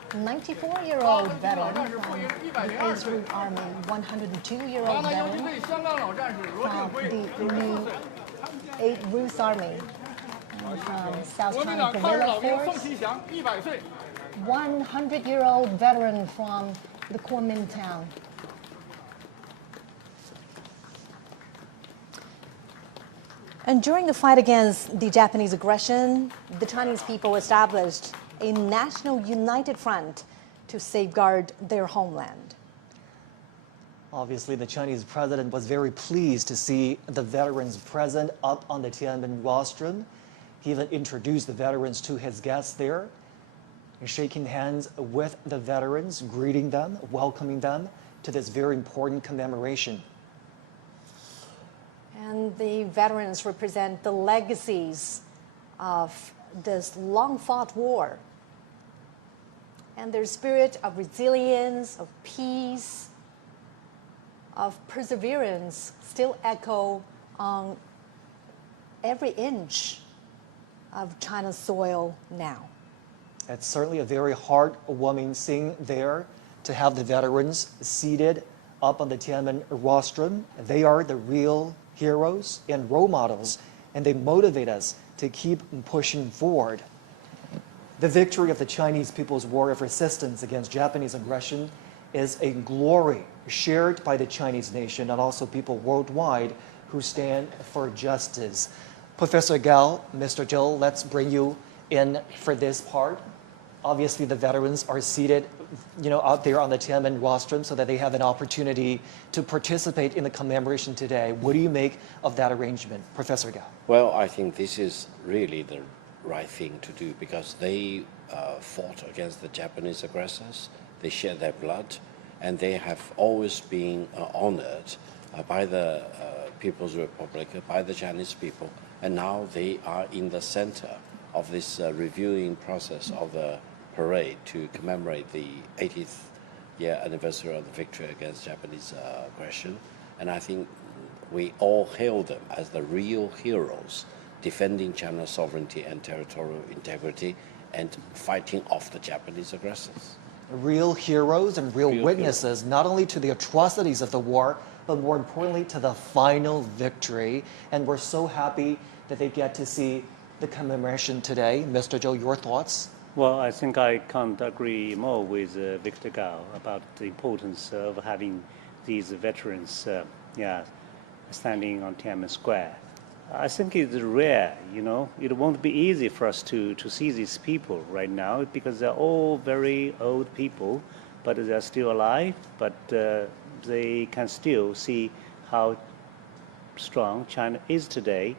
94-year-old veteran from the Ace Route Army. 102-year-old veteran from the new 8 Route Army. And from South China Guerrilla Force. 100-year-old veteran from the Kuomintang. And during the fight against the Japanese aggression, the Chinese people established a national united front to safeguard their homeland. Obviously, the Chinese president was very pleased to see the veterans present up on the Tiananmen rostrum. He even introduced the veterans to his guests there, shaking hands with the veterans, greeting them, welcoming them to this very important commemoration. And the veterans represent the legacies of this long-fought war. And their spirit of resilience, of peace, of perseverance still echo on every inch of China's soil now. It's certainly a very heartwarming scene there to have the veterans seated up on the Tiananmen rostrum. They are the real heroes and role models, and they motivate us to keep pushing forward. The victory of the Chinese People's War of Resistance against Japanese aggression is a glory shared by the Chinese nation and also people worldwide who stand for justice. Professor Gao, Mr. Zhou, let's bring you in for this part. Obviously, the veterans are seated, out there on the Tiananmen rostrum so that they have an opportunity to participate in the commemoration today. What do you make of that arrangement, Professor Gao? Well, I think this is really the right thing to do because they fought against the Japanese aggressors. They shed their blood, and they have always been honored by the People's Republic, by the Chinese people, and now they are in the center of this reviewing process of the parade to commemorate the 80th year anniversary of the victory against Japanese aggression. And I think we all hail them as the real heroes, defending China's sovereignty and territorial integrity and fighting off the Japanese aggressors. Real heroes and real witnesses, not only to the atrocities of the war, but more importantly to the final victory. And we're so happy that they get to see the commemoration today. Mr. Zhou, your thoughts? Well, I think I can't agree more with Victor Gao about the importance of having these veterans standing on Tiananmen Square. I think it's rare, It won't be easy for us to see these people right now because they're all very old people, but they're still alive, but they can still see how strong China is today,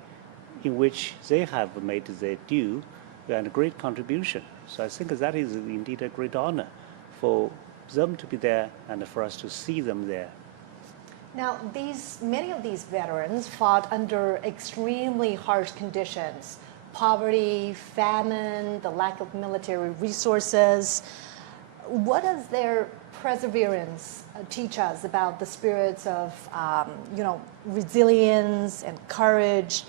in which they have made their due and a great contribution. So I think that is indeed a great honor for them to be there and for us to see them there. Now, many of these veterans fought under extremely harsh conditions: poverty, famine, the lack of military resources. What does their perseverance teach us about the spirits of, resilience and courage?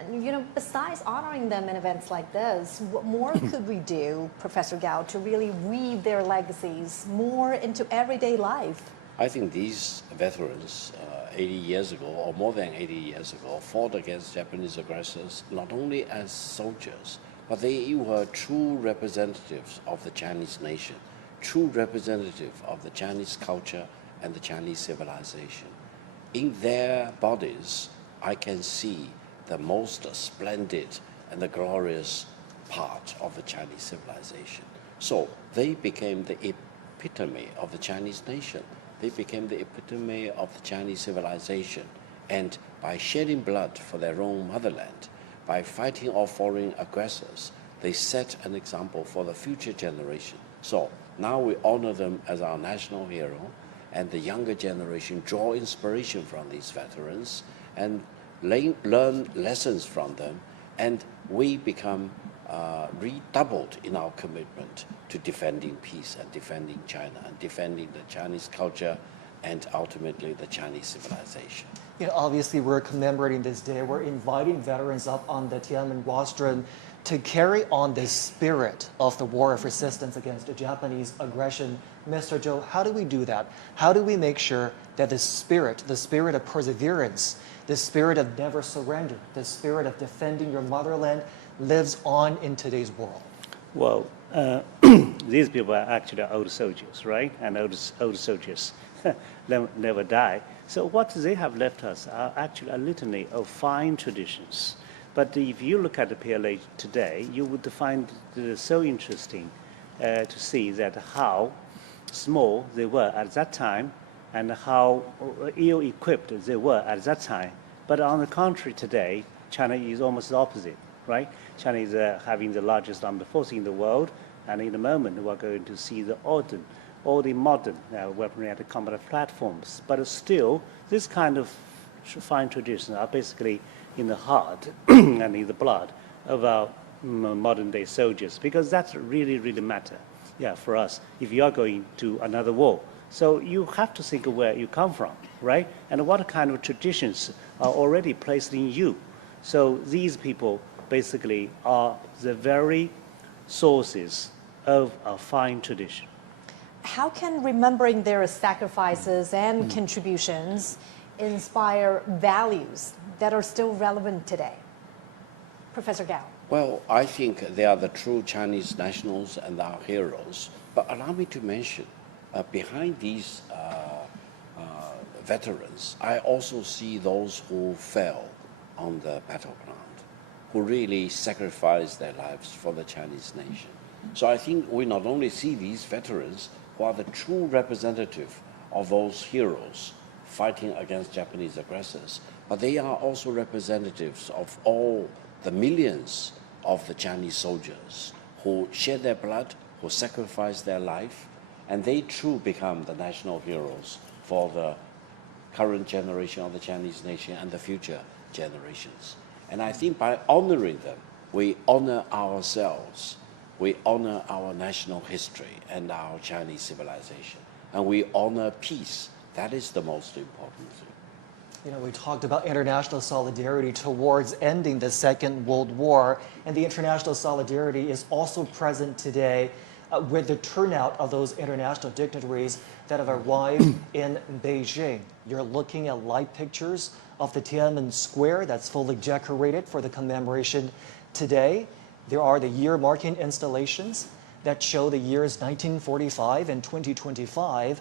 And, besides honoring them in events like this, what more could we do, Professor Gao, to really weave their legacies more into everyday life? I think these veterans 80 years ago, or more than 80 years ago, fought against Japanese aggressors not only as soldiers, but they were true representatives of the Chinese nation, true representative of the Chinese culture and the Chinese civilization. In their bodies, I can see the most splendid and the glorious part of the Chinese civilization. So they became the epitome of the Chinese nation. They became the epitome of the Chinese civilization. And by shedding blood for their own motherland, by fighting off foreign aggressors, they set an example for the future generation. So now we honor them as our national hero, and the younger generation draw inspiration from these veterans and learn lessons from them, and we become redoubled in our commitment to defending peace and defending China and defending the Chinese culture and ultimately the Chinese civilization. Obviously we're commemorating this day. We're inviting veterans up on the Tiananmen rostrum to carry on the spirit of the war of resistance against the Japanese aggression. Mr. Zhou, how do we do that? How do we make sure that the spirit of perseverance, the spirit of never surrender, the spirit of defending your motherland lives on in today's world? Well, these people are actually old soldiers, right? And old soldiers never die. So what they have left us are actually a litany of fine traditions. But if you look at the PLA today, you would find it so interesting to see that how small they were at that time and how ill-equipped they were at that time. But on the contrary, today, China is almost the opposite, right? China is having the largest armed force in the world, and in a moment we're going to see all the modern weaponry and combat platforms. But still, this kind of fine traditions are basically in the heart and in the blood of our modern-day soldiers, because that's really, really matter, for us if you are going to another war. So you have to think of where you come from, right? And what kind of traditions are already placed in you. So these people basically are the very sources of a fine tradition. How can remembering their sacrifices and contributions inspire values that are still relevant today? Professor Gao. Well, I think they are the true Chinese nationals and our heroes. But allow me to mention, behind these veterans, I also see those who fell on the battleground, who really sacrificed their lives for the Chinese nation. So I think we not only see these veterans who are the true representative of those heroes fighting against Japanese aggressors, but they are also representatives of all the millions of the Chinese soldiers who shed their blood, who sacrificed their life, and they too become the national heroes for the current generation of the Chinese nation and the future generations. And I think by honoring them, we honor ourselves, we honor our national history and our Chinese civilization, and we honor peace. That is the most important thing. You know, we talked about international solidarity towards ending the Second World War, and the international solidarity is also present today with the turnout of those international dignitaries that have arrived in Beijing. You're looking at live pictures of the Tiananmen Square that's fully decorated for the commemoration today. There are the year-marking installations that show the years 1945 and 2025.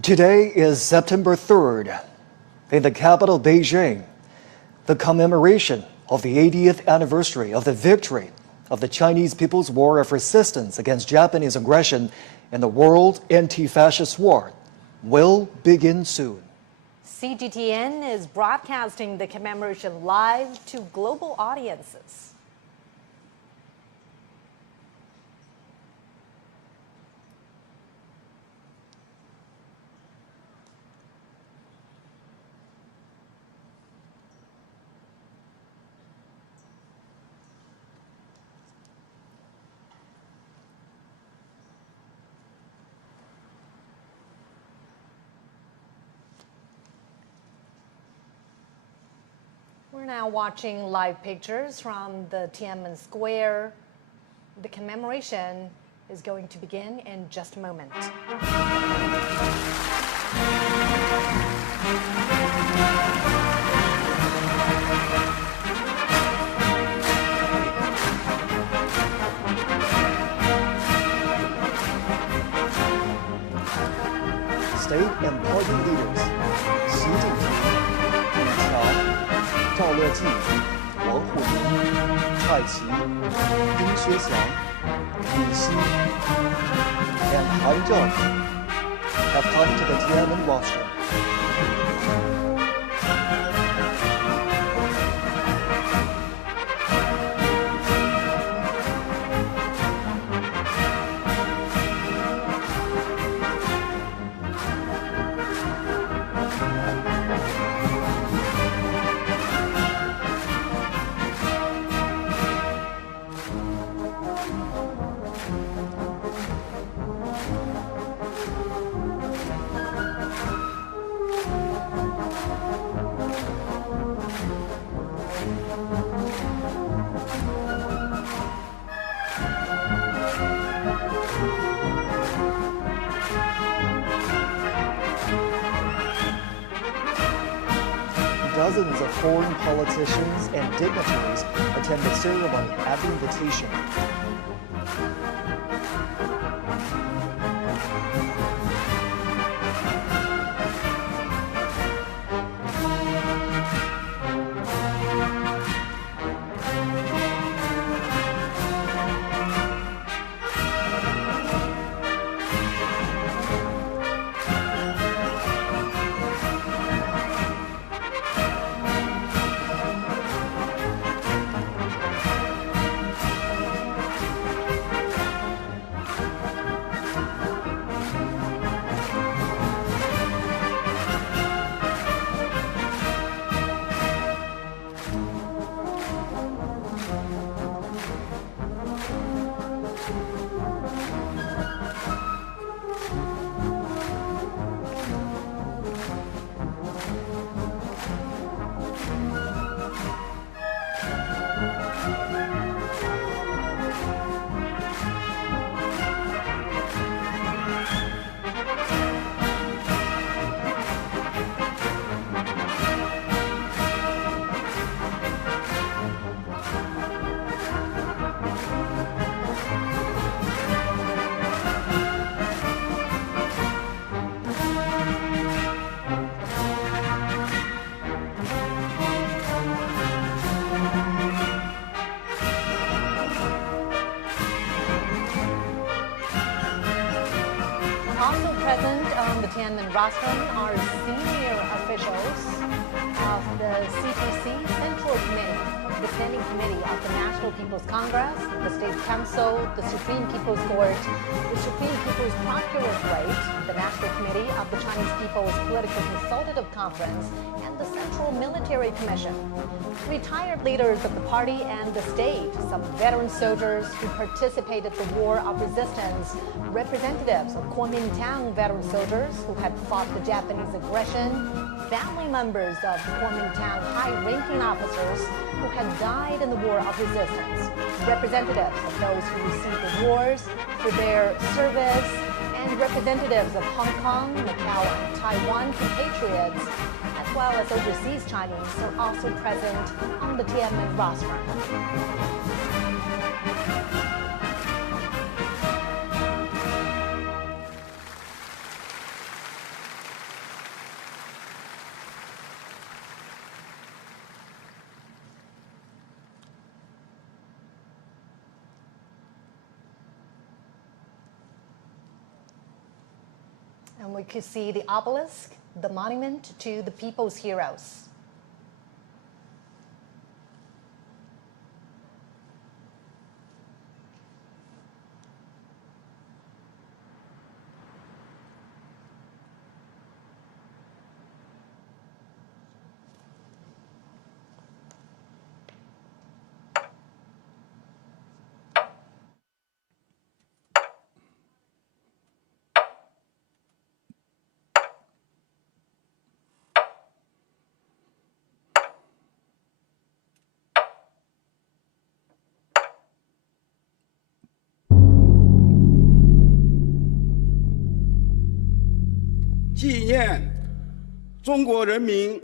Today is September 3rd. In the capital, Beijing, the commemoration of the 80th anniversary of the victory of the Chinese People's War of Resistance against Japanese aggression in the World Anti-Fascist War will begin soon. CGTN is broadcasting the commemoration live to global audiences. We're now watching live pictures from the Tiananmen Square. The commemoration is going to begin in just a moment. State and party leaders Xi Jinping, Zhao Leji, Wang Huning, Cai Qi, Ding Xuexiang, Li Xi, and Han Zheng have come to the Tiananmen rostrum. Dozens of foreign politicians and dignitaries attend the ceremony at the invitation. Also present on the Tiananmen rostrum are senior officials of the CPC Central Committee, the Standing Committee of the National People's Congress, the State Council, the Supreme People's Court, the Supreme People's Procuratorate, the National Committee of the Chinese People's Political Consultative Conference, and the Central Military Commission. Retired leaders of the party and the state, some veteran soldiers who participated in the War of Resistance, representatives of Kuomintang veteran soldiers who had fought the Japanese aggression, family members of Kuomintang high-ranking officers who had died in the War of Resistance, representatives of those who received awards for their service, and representatives of Hong Kong, Macau, and Taiwan compatriots, as well as overseas Chinese, are also present on the Tiananmen rostrum. And we could see the obelisk, the monument to the people's heroes.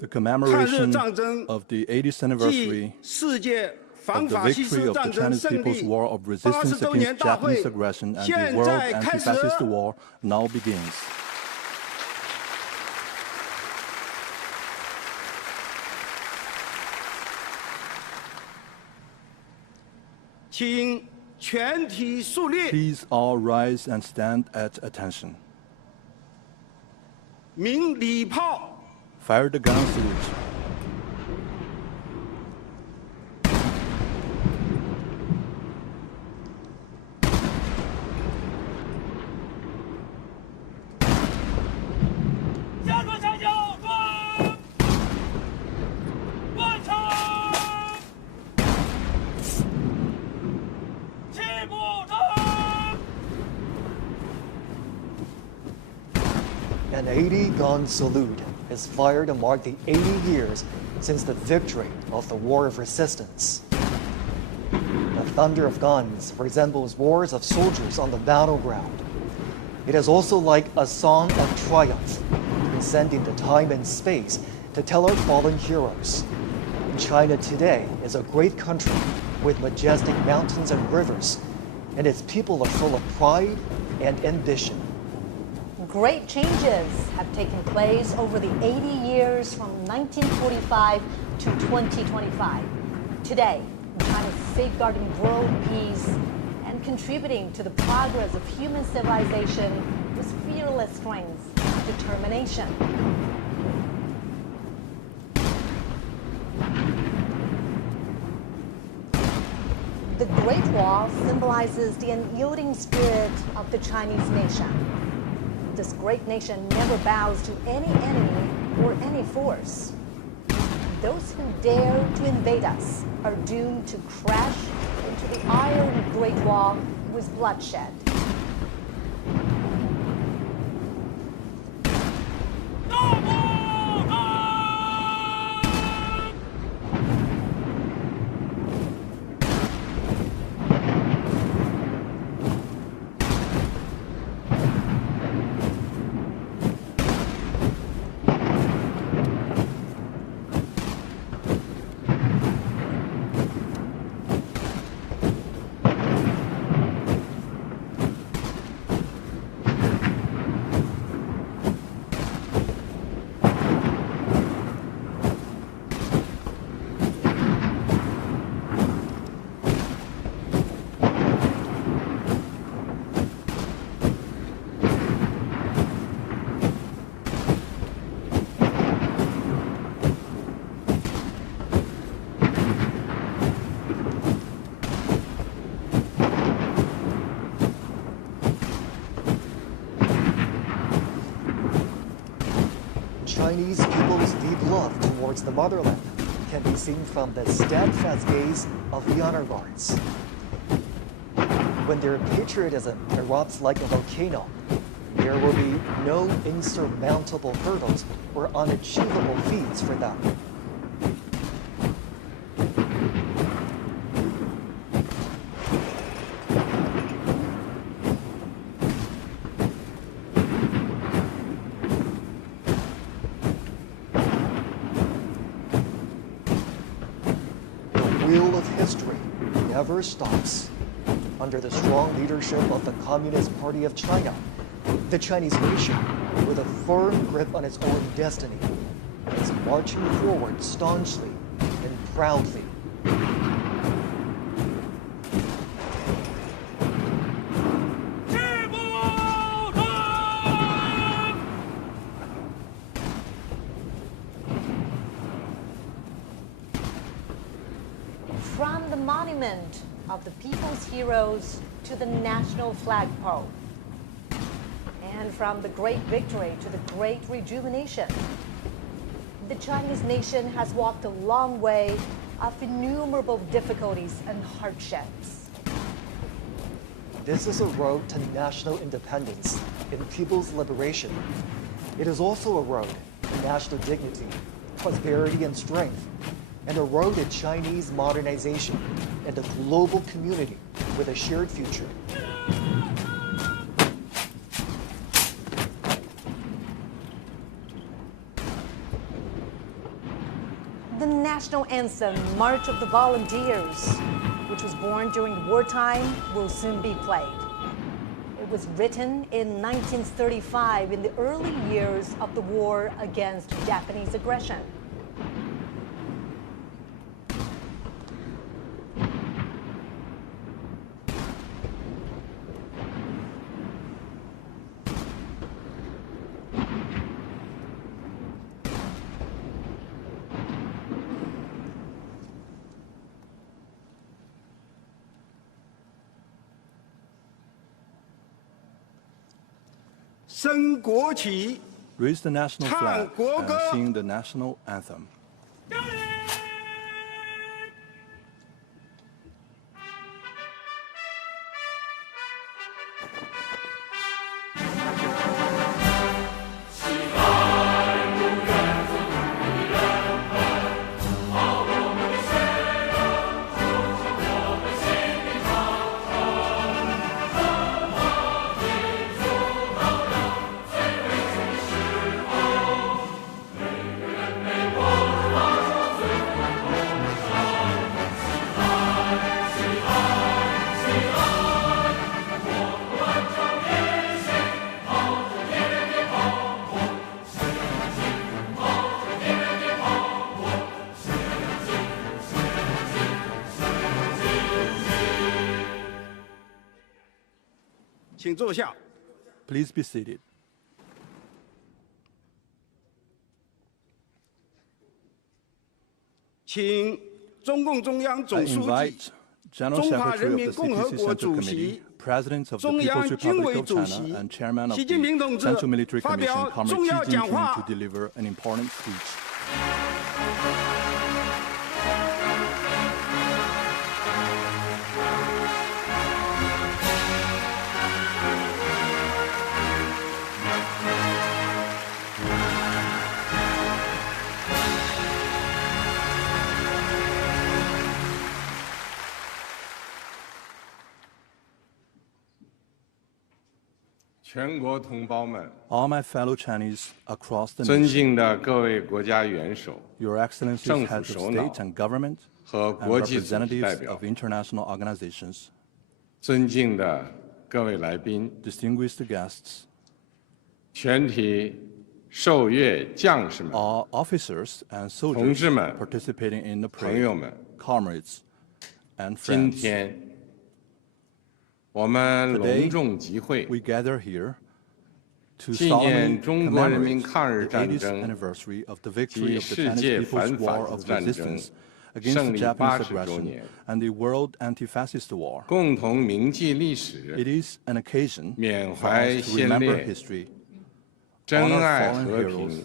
The commemoration of the 80th anniversary of the victory of the Chinese People's War of Resistance against Japanese aggression and the World Anti-Fascist War now begins. Please all rise and stand at attention. Fire the gun salute. An 80-gun salute is fired to mark the 80 years since the victory of the War of Resistance. The thunder of guns resembles roars of soldiers on the battleground. It is also like a song of triumph, transcending the time and space to tell our fallen heroes. China today is a great country with majestic mountains and rivers, and its people are full of pride and ambition. Great changes have taken place over the 80 years from 1945 to 2025. Today, China is safeguarding world peace and contributing to the progress of human civilization with fearless strength and determination. The Great Wall symbolizes the unyielding spirit of the Chinese nation. This great nation never bows to any enemy or any force. Those who dare to invade us are doomed to crash into the iron Great Wall with bloodshed. Chinese people's deep love towards the motherland can be seen from the steadfast gaze of the honor guards. When their patriotism erupts like a volcano, there will be no insurmountable hurdles or unachievable feats for them. Never stops. Under the strong leadership of the Communist Party of China, the Chinese nation, with a firm grip on its own destiny, is marching forward staunchly and proudly. From the monument of the people's heroes to the national flagpole. And from the great victory to the great rejuvenation. The Chinese nation has walked a long way of innumerable difficulties and hardships. This is a road to national independence and people's liberation. It is also a road to national dignity, prosperity, and strength, and a road to Chinese modernization and a global community with a shared future. The national anthem, March of the Volunteers, which was born during wartime, will soon be played. It was written in 1935 in the early years of the war against Japanese aggression. Raise the national flag and sing the national anthem. Please be seated. I invite General Secretary of the CPC Central Committee, President of the People's Republic of China, and Chairman of the Central Military Commission, Comrade Xi Jinping, to deliver an important speech. All my fellow Chinese across the nation, Your Excellencies, heads of state and government, and representatives of international organizations, distinguished guests, all officers and soldiers participating in the parade, comrades and friends. Today, we gather here to solemnly commemorate the 80th anniversary of the victory of the Chinese People's War of Resistance against the Japanese aggression and the World Anti-Fascist War. It is an occasion for us to remember history, honor fallen heroes,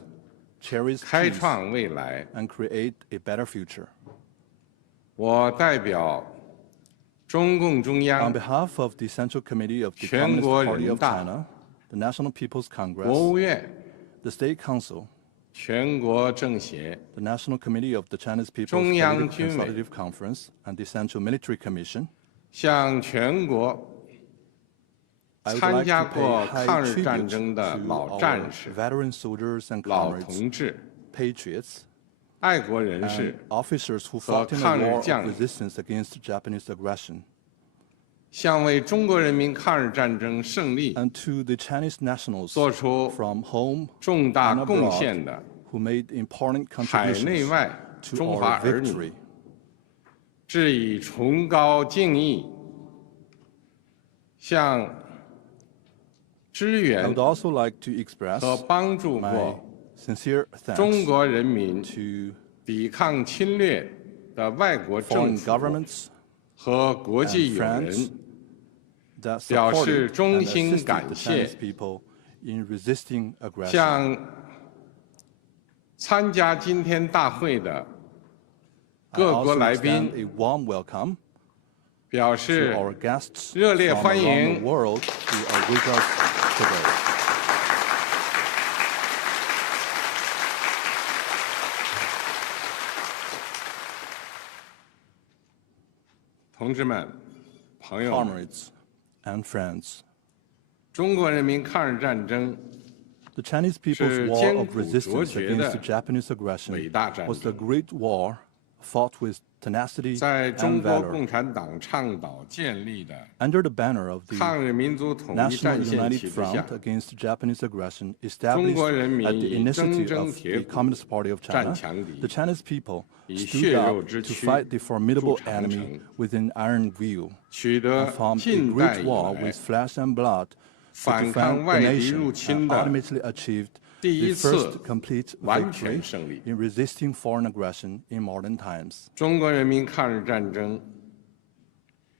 cherish peace, and create a better future. On behalf of the Central Committee of the Communist Party of China, the National People's Congress, the State Council, the National Committee of the Chinese People's Political Consultative Conference, and the Central Military Commission, I would like to pay high tribute to our veteran soldiers and comrades, patriots, and officers who fought in the war of resistance against Japanese aggression, and to the Chinese nationals from home and abroad who made important contributions to our victory. I would also like to express my sincere thanks to 的外国政 foreign 府 governments 和国际 and 友 friends 人 that 表示 supported 衷 and 心 assisted 感 the 谢 Chinese people in resisting aggression. 向参加今天大会的 I 各国 also 来 extend 宾 a warm welcome 表 to 示 our guests 热烈 from 欢 around 迎 the world who are with us today. 同志们、朋友们， Comrades and friends, 中国人民抗日战争 the Chinese people's 是 war 艰 of 苦卓 resistance 绝 against 的 the Japanese aggression 伟大战 was the 争， great war fought with tenacity 在中 and 国 valor 共产党倡导建立的 under the banner of the 抗日民族统一 National 战线 United 旗之下 Front， against Japanese aggression 中 established 国人 at 民 the 以铮 initiative 铮 of 铁 the 骨 Communist Party of 战 China, 强敌， the Chinese people 以 stood 血肉 up 之 to 躯 fight the formidable 筑长 enemy 城， within iron view 取得 and formed a 近代 great 以 war 来 with flesh and blood to 反 defend 抗 the 外敌 nation 入 and 侵的 ultimately achieved 第 the 一次 first complete 完 victory 全胜利。 in resisting foreign aggression in modern times. 中国人民抗日战争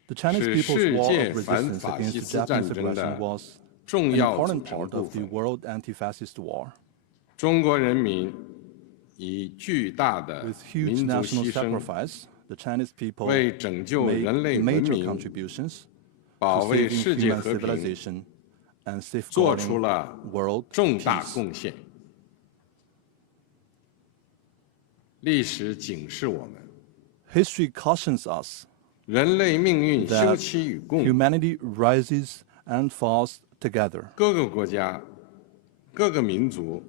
The Chinese 是 people's 世 war 界 of 反 resistance 法西 against 斯 the 战 Japanese 争 aggression 的 was 重 an 要组 important 成 part 部 of the 分。 world anti-fascist war. 中国人民以巨大的 With huge 民族 national 牺牲， sacrifice, the Chinese people 为拯救 made 人类文 major 明、 contributions 保 to 卫 saving 世界 human 和平 civilization and 做出 safeguarding 了 world 重大 peace. 贡献。历史警示我们， History cautions us 人类命运休 that 戚与共， humanity rises and falls together 各个国家、各个民族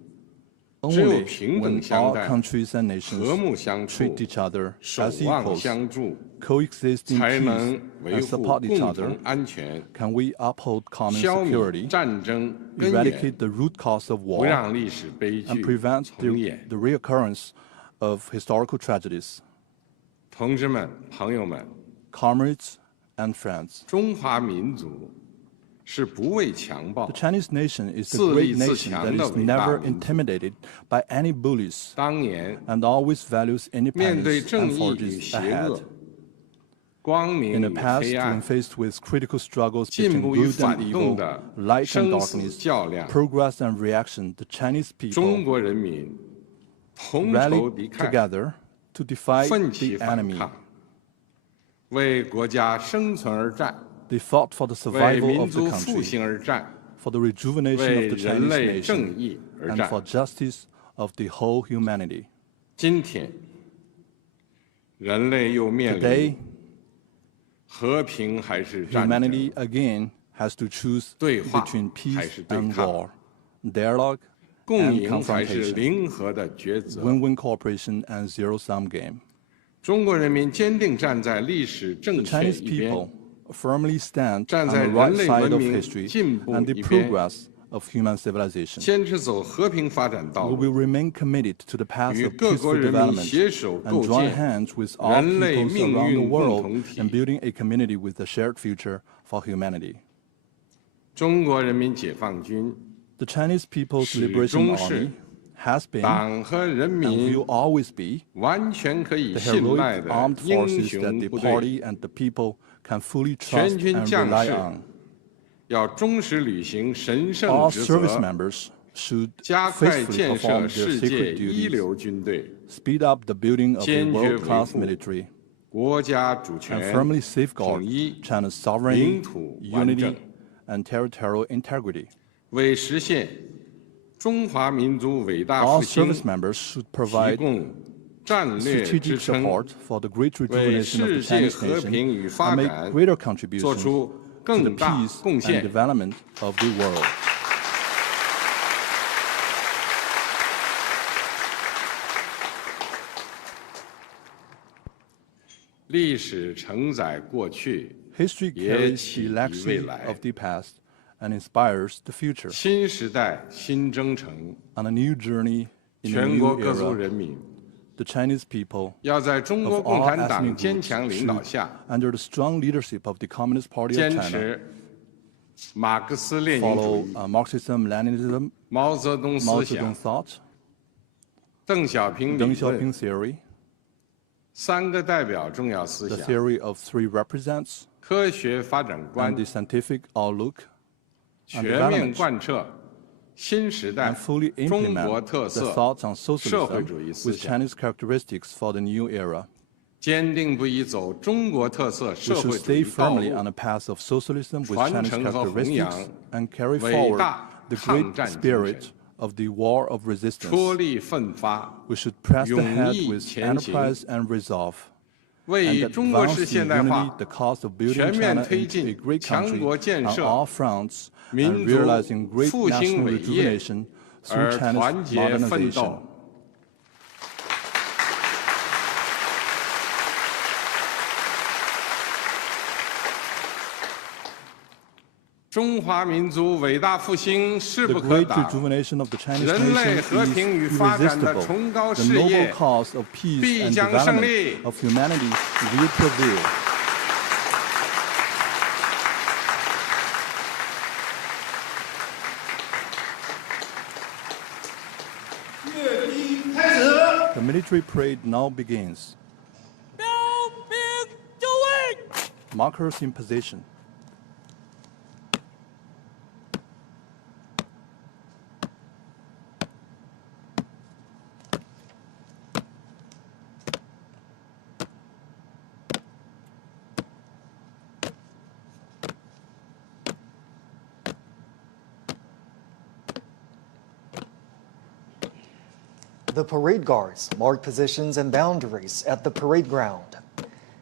只有 only 平等 when 相 all 待、 countries and 和 nations 睦相处 treat、each other 守 as 望 equals, 相助， coexist in 才 peace 能维 and 护 support each 共 other, 同安全， can we uphold common 消灭 security, 战争根源， eradicate the root cause of 不 war, 让历史悲 and 剧 prevent 重演。 the reoccurrence of historical tragedies. 同志们、朋友们， Comrades and friends, 中华民族是不畏强暴 the，Chinese nation is the 自立 great 自 nation 强 that 的 is 伟大 never 民族。 intimidated by any bullies 当年 and always values 面对 independence 正 and 义与 forges 邪 ahead. 恶、光明 In the 与 past, 黑 when 暗、 faced with critical struggles 进 between 步与 good 反 and 动 evil, 的 light and 生死 darkness, 较量， progress and reaction, the Chinese 中 people 国人民同仇 rallied 敌忾， together to defy 奋起 the 反 enemy. 抗，为国家生存而战， They fought for the 为 survival 民 of the 族复 country, 兴而战， for the rejuvenation 为 of the 人 Chinese 类正 nation, 义而 and 战。 for justice of the whole humanity. 今天，人类又面 Today, 临和平还是战争 humanity again has to choose 对话 between 还 peace 是对 and 抗 war, dialogue 共 and 赢还是 confrontation, 零和的抉择。 win-win cooperation and zero-sum game. 中国人民坚定站在历史正 The 确 Chinese 一边， people firmly stand 站 on 在 the right 人类 side 文 of 明 history 进步 and the 一边， progress of human civilization. 坚持走和平发展道 We 路， will remain committed to the path 与 of 各国 peaceful 人民 development 携手构 and join 建 hands with all 人类 peoples 命 around the 运共 world 同体 in。building a community with a shared future for humanity. 中国人民解放军 The Chinese People's 始 Liberation 终是 Army has been 党和人 and 民 will always be 完全可以 the 信赖 heroic 的 armed 英 forces that 雄 the 部队， party and the people can fully 全 trust 军 and 将 rely 士 on. 要忠实履行神圣 All 职 service 责， members should 加快 faithfully 建设 perform their 世界 sacred 一 duties, 流军队， speed up the building of a 坚决维 world-class 护 military, 国家主 and 权、 firmly 统 safeguard 一， China's 领 sovereignty, 土完 unity, 整， and territorial integrity. 为实现中华民族伟大 All 复兴 service members should 提 provide 供战略支 strategic 撑， support for the great 为 rejuvenation of the 世界 Chinese 和平 nation 与发 and make 展 greater 做 contributions 出 to the 更大 peace 贡 and 献。 development of the world. 历史承载过去， History 也 carries 启 the 迪未 legacy 来。 of the past and inspires the future. 新时代新征程， On a new journey in a 全国 new 各族 era, 人民 the Chinese people 要在中国 of 共 all 产党 ethnic 坚 groups 强领导 should, 下， under the strong leadership of the Communist Party of 坚 China, 持马克思列宁主 follow 义、 Marxism, Leninism, 毛泽东 Mao 思 Zedong 想、 thought, 邓小平理 Deng 论 Xiaoping theory, 三个代表重要思 The 想： theory of three represents 科学发展 and 观 the scientific outlook and 全面 development 贯彻新时代 and fully 中国 implement 特 the 色 thoughts on 社会 socialism 主义思 with 想， Chinese characteristics for the new era. 坚定不移走中国特色 We 社 should 会主 stay 义道 firmly 路 on，the path of socialism with 传 Chinese 承和弘扬 characteristics and carry 伟 forward 大 the 抗 great 战精 spirit 神， of the war of 出 resistance. 力奋发， We should press the 勇 head 毅 with 前行， enterprise and resolve, 为 and 中国 advance 式 in 现代 unity 化 the cause of building 全面 China 推 into a 进 great 强 country 国建 on 设， all fronts 民 and 族 realizing great 复兴 national 伟业， rejuvenation through 而 China's 团结奋 modernization. 斗。中华民族伟大复兴势 The 不可 great 挡， rejuvenation of the Chinese 人类 nation 和平与 is 发展的 irresistible. 崇高 The 事 noble 业 cause of peace 必 and 将胜利 development of humanity will prevail. The military parade now begins. Markers in position. The parade guards mark positions and boundaries at the parade ground.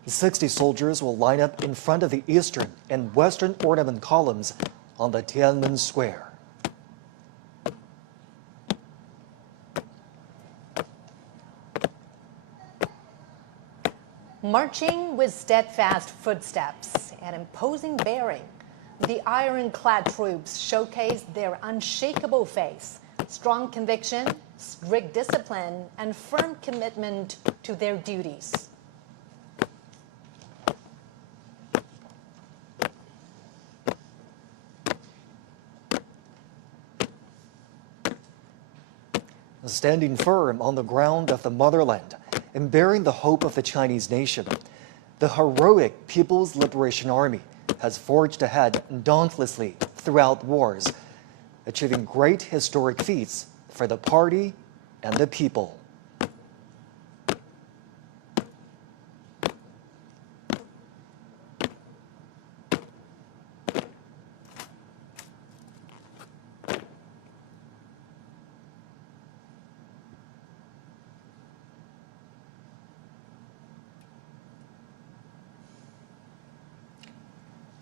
60 soldiers will line up in front of the eastern and western ornament columns on the Tiananmen Square. Marching with steadfast footsteps and imposing bearing, the ironclad troops showcase their unshakable faith, strong conviction, strict discipline, and firm commitment to their duties. Standing firm on the ground of the motherland and bearing the hope of the Chinese nation, the heroic People's Liberation Army has forged ahead dauntlessly throughout wars, achieving great historic feats for the party and the people.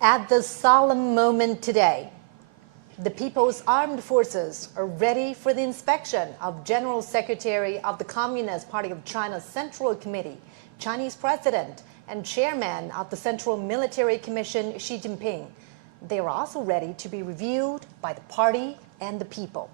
At this solemn moment today, the People's Armed Forces are ready for the inspection of General Secretary of the Communist Party of China's Central Committee, Chinese President, and Chairman of the Central Military Commission, Xi Jinping. They are also ready to be reviewed by the party and the people.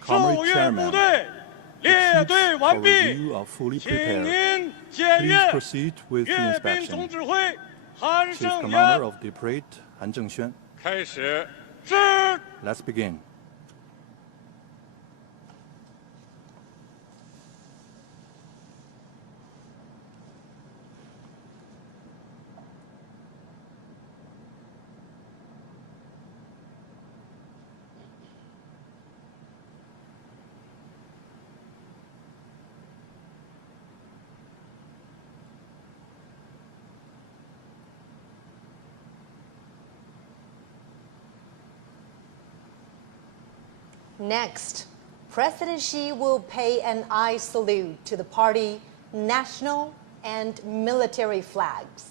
Comrade Chairman, the troops for review are fully prepared. Please proceed with the inspection. Chief Commander of the Parade, Han Zhengxuan. Let's begin. Next, President Xi will pay an eye salute to the party national and military flags.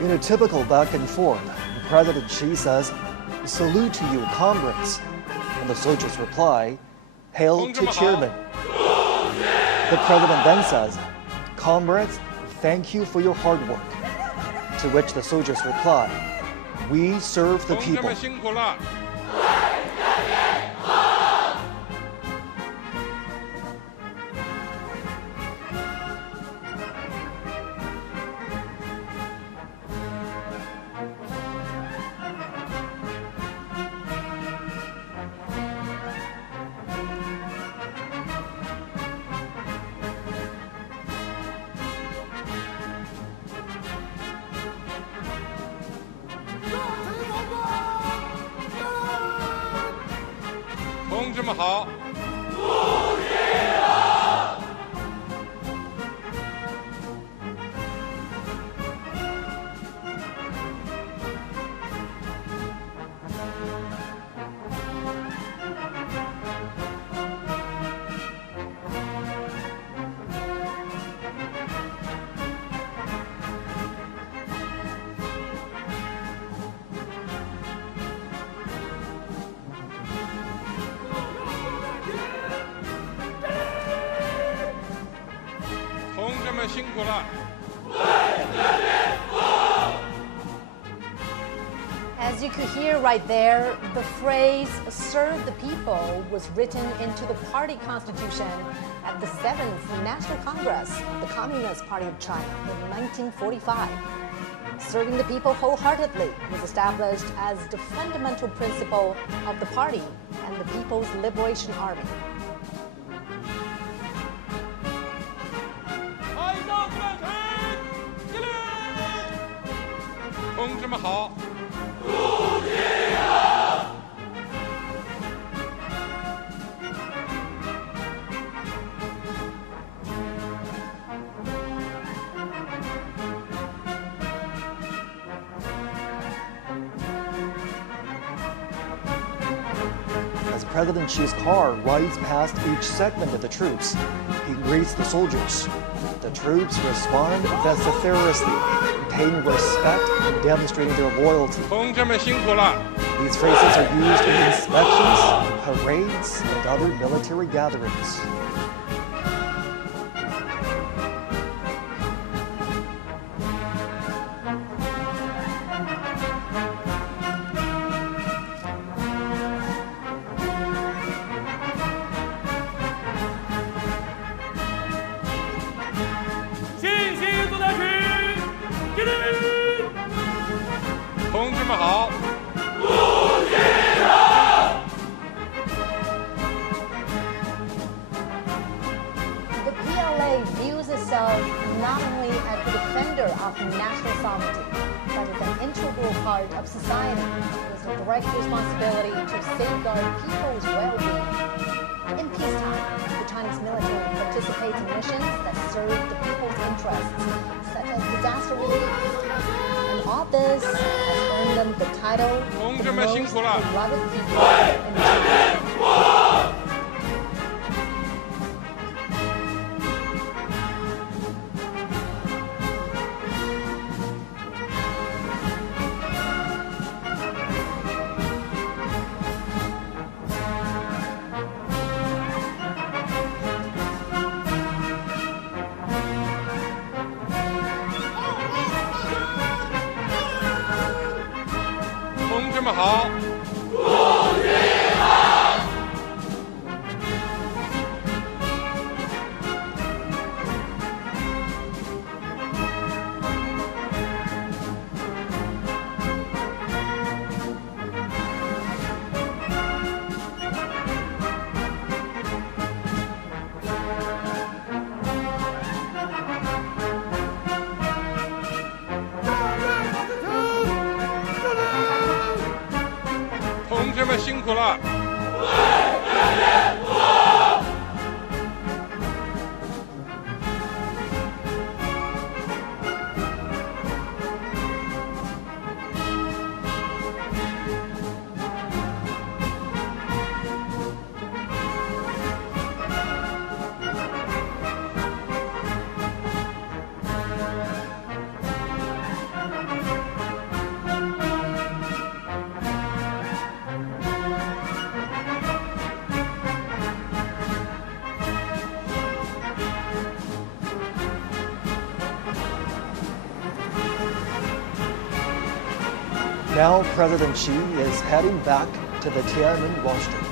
In a typical back and forth, President Xi says, "Salute to you, comrades." And the soldiers reply, "Hail to Chairman." The president then says, "Comrades, thank you for your hard work." To which the soldiers reply, "We serve the people." As you could hear right there, the phrase "serve the people" was written into the party constitution at the 7th National Congress of the Communist Party of China in 1945. Serving the people wholeheartedly was established as the fundamental principle of the party and the People's Liberation Army. President Xi's car rides past each segment of the troops. He greets the soldiers. The troops respond vociferously, paying respect and demonstrating their loyalty. 同志们辛苦了。 These phrases are used in inspections, parades, and other military gatherings. The PLA views itself not only as the defender of national sovereignty, but as an integral part of society with a direct responsibility to safeguard people's well-being. In peacetime, the Chinese military participates in missions that serve the people's interests, such as disaster relief. And all this has earned them the title of the most beloved people in China. Now President Xi is heading back to the Tiananmen Wall Street.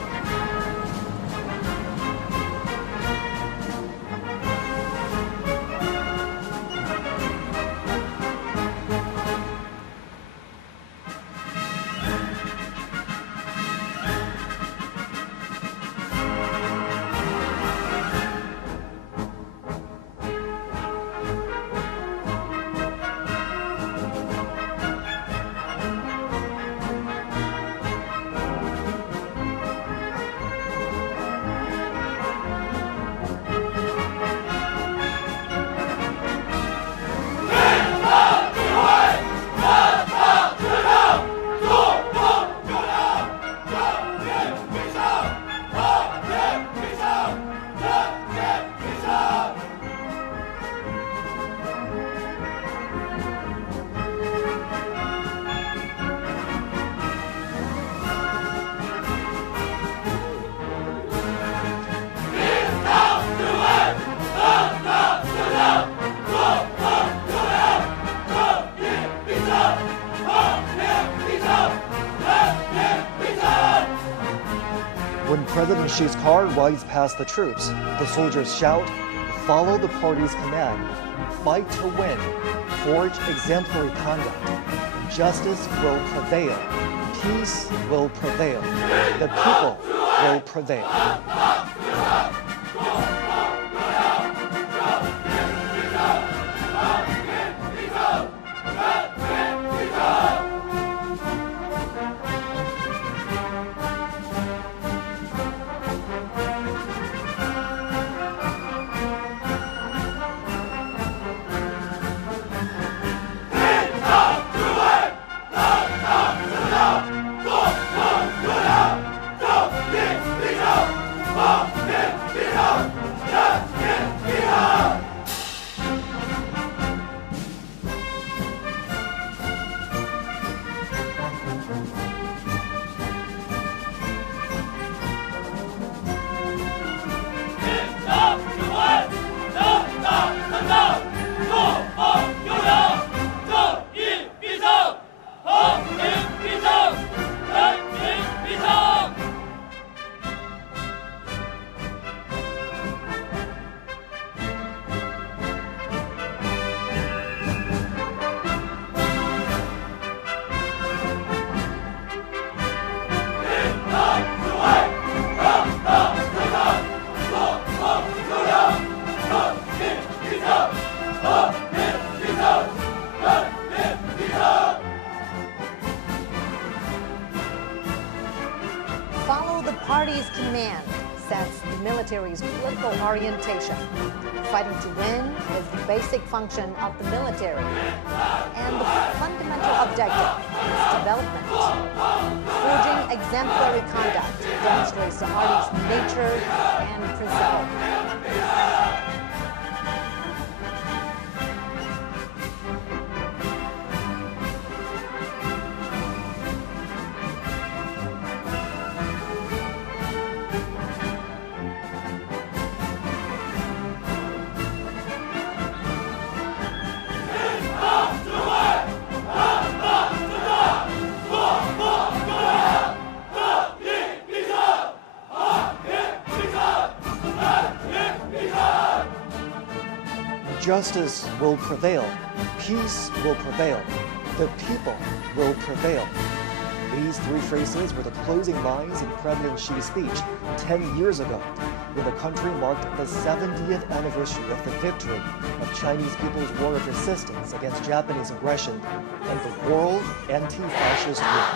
When President Xi's car rides past the troops, the soldiers shout, "Follow the party's command, fight to win, forge exemplary conduct. Justice will prevail, peace will prevail, the people will prevail." party's command sets the military's political orientation. Fighting to win is the basic function of the military, and the fundamental objective is development. Forging exemplary conduct demonstrates the party's nature and principle. Justice will prevail, peace will prevail, the people will prevail. These three phrases were the closing lines in President Xi's speech 10 years ago, when the country marked the 70th anniversary of the victory of Chinese People's War of Resistance against Japanese aggression and the World Anti-Fascist War.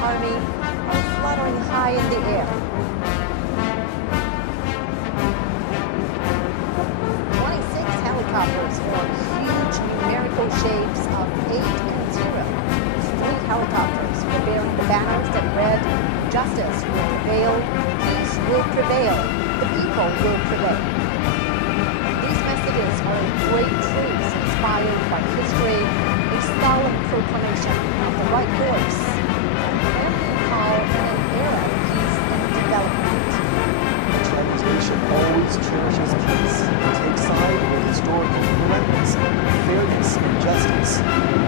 Army are fluttering high in the air. 26 helicopters form huge numerical shapes of 8 and 0. 3 helicopters were bearing the banners that read, "Justice will prevail, peace will prevail, the people will prevail." These messages are great truths inspired by history, a solemn proclamation of the right course, an era of peace and development. The Chinese nation always cherishes peace and takes side with historical correctness, fairness, and justice.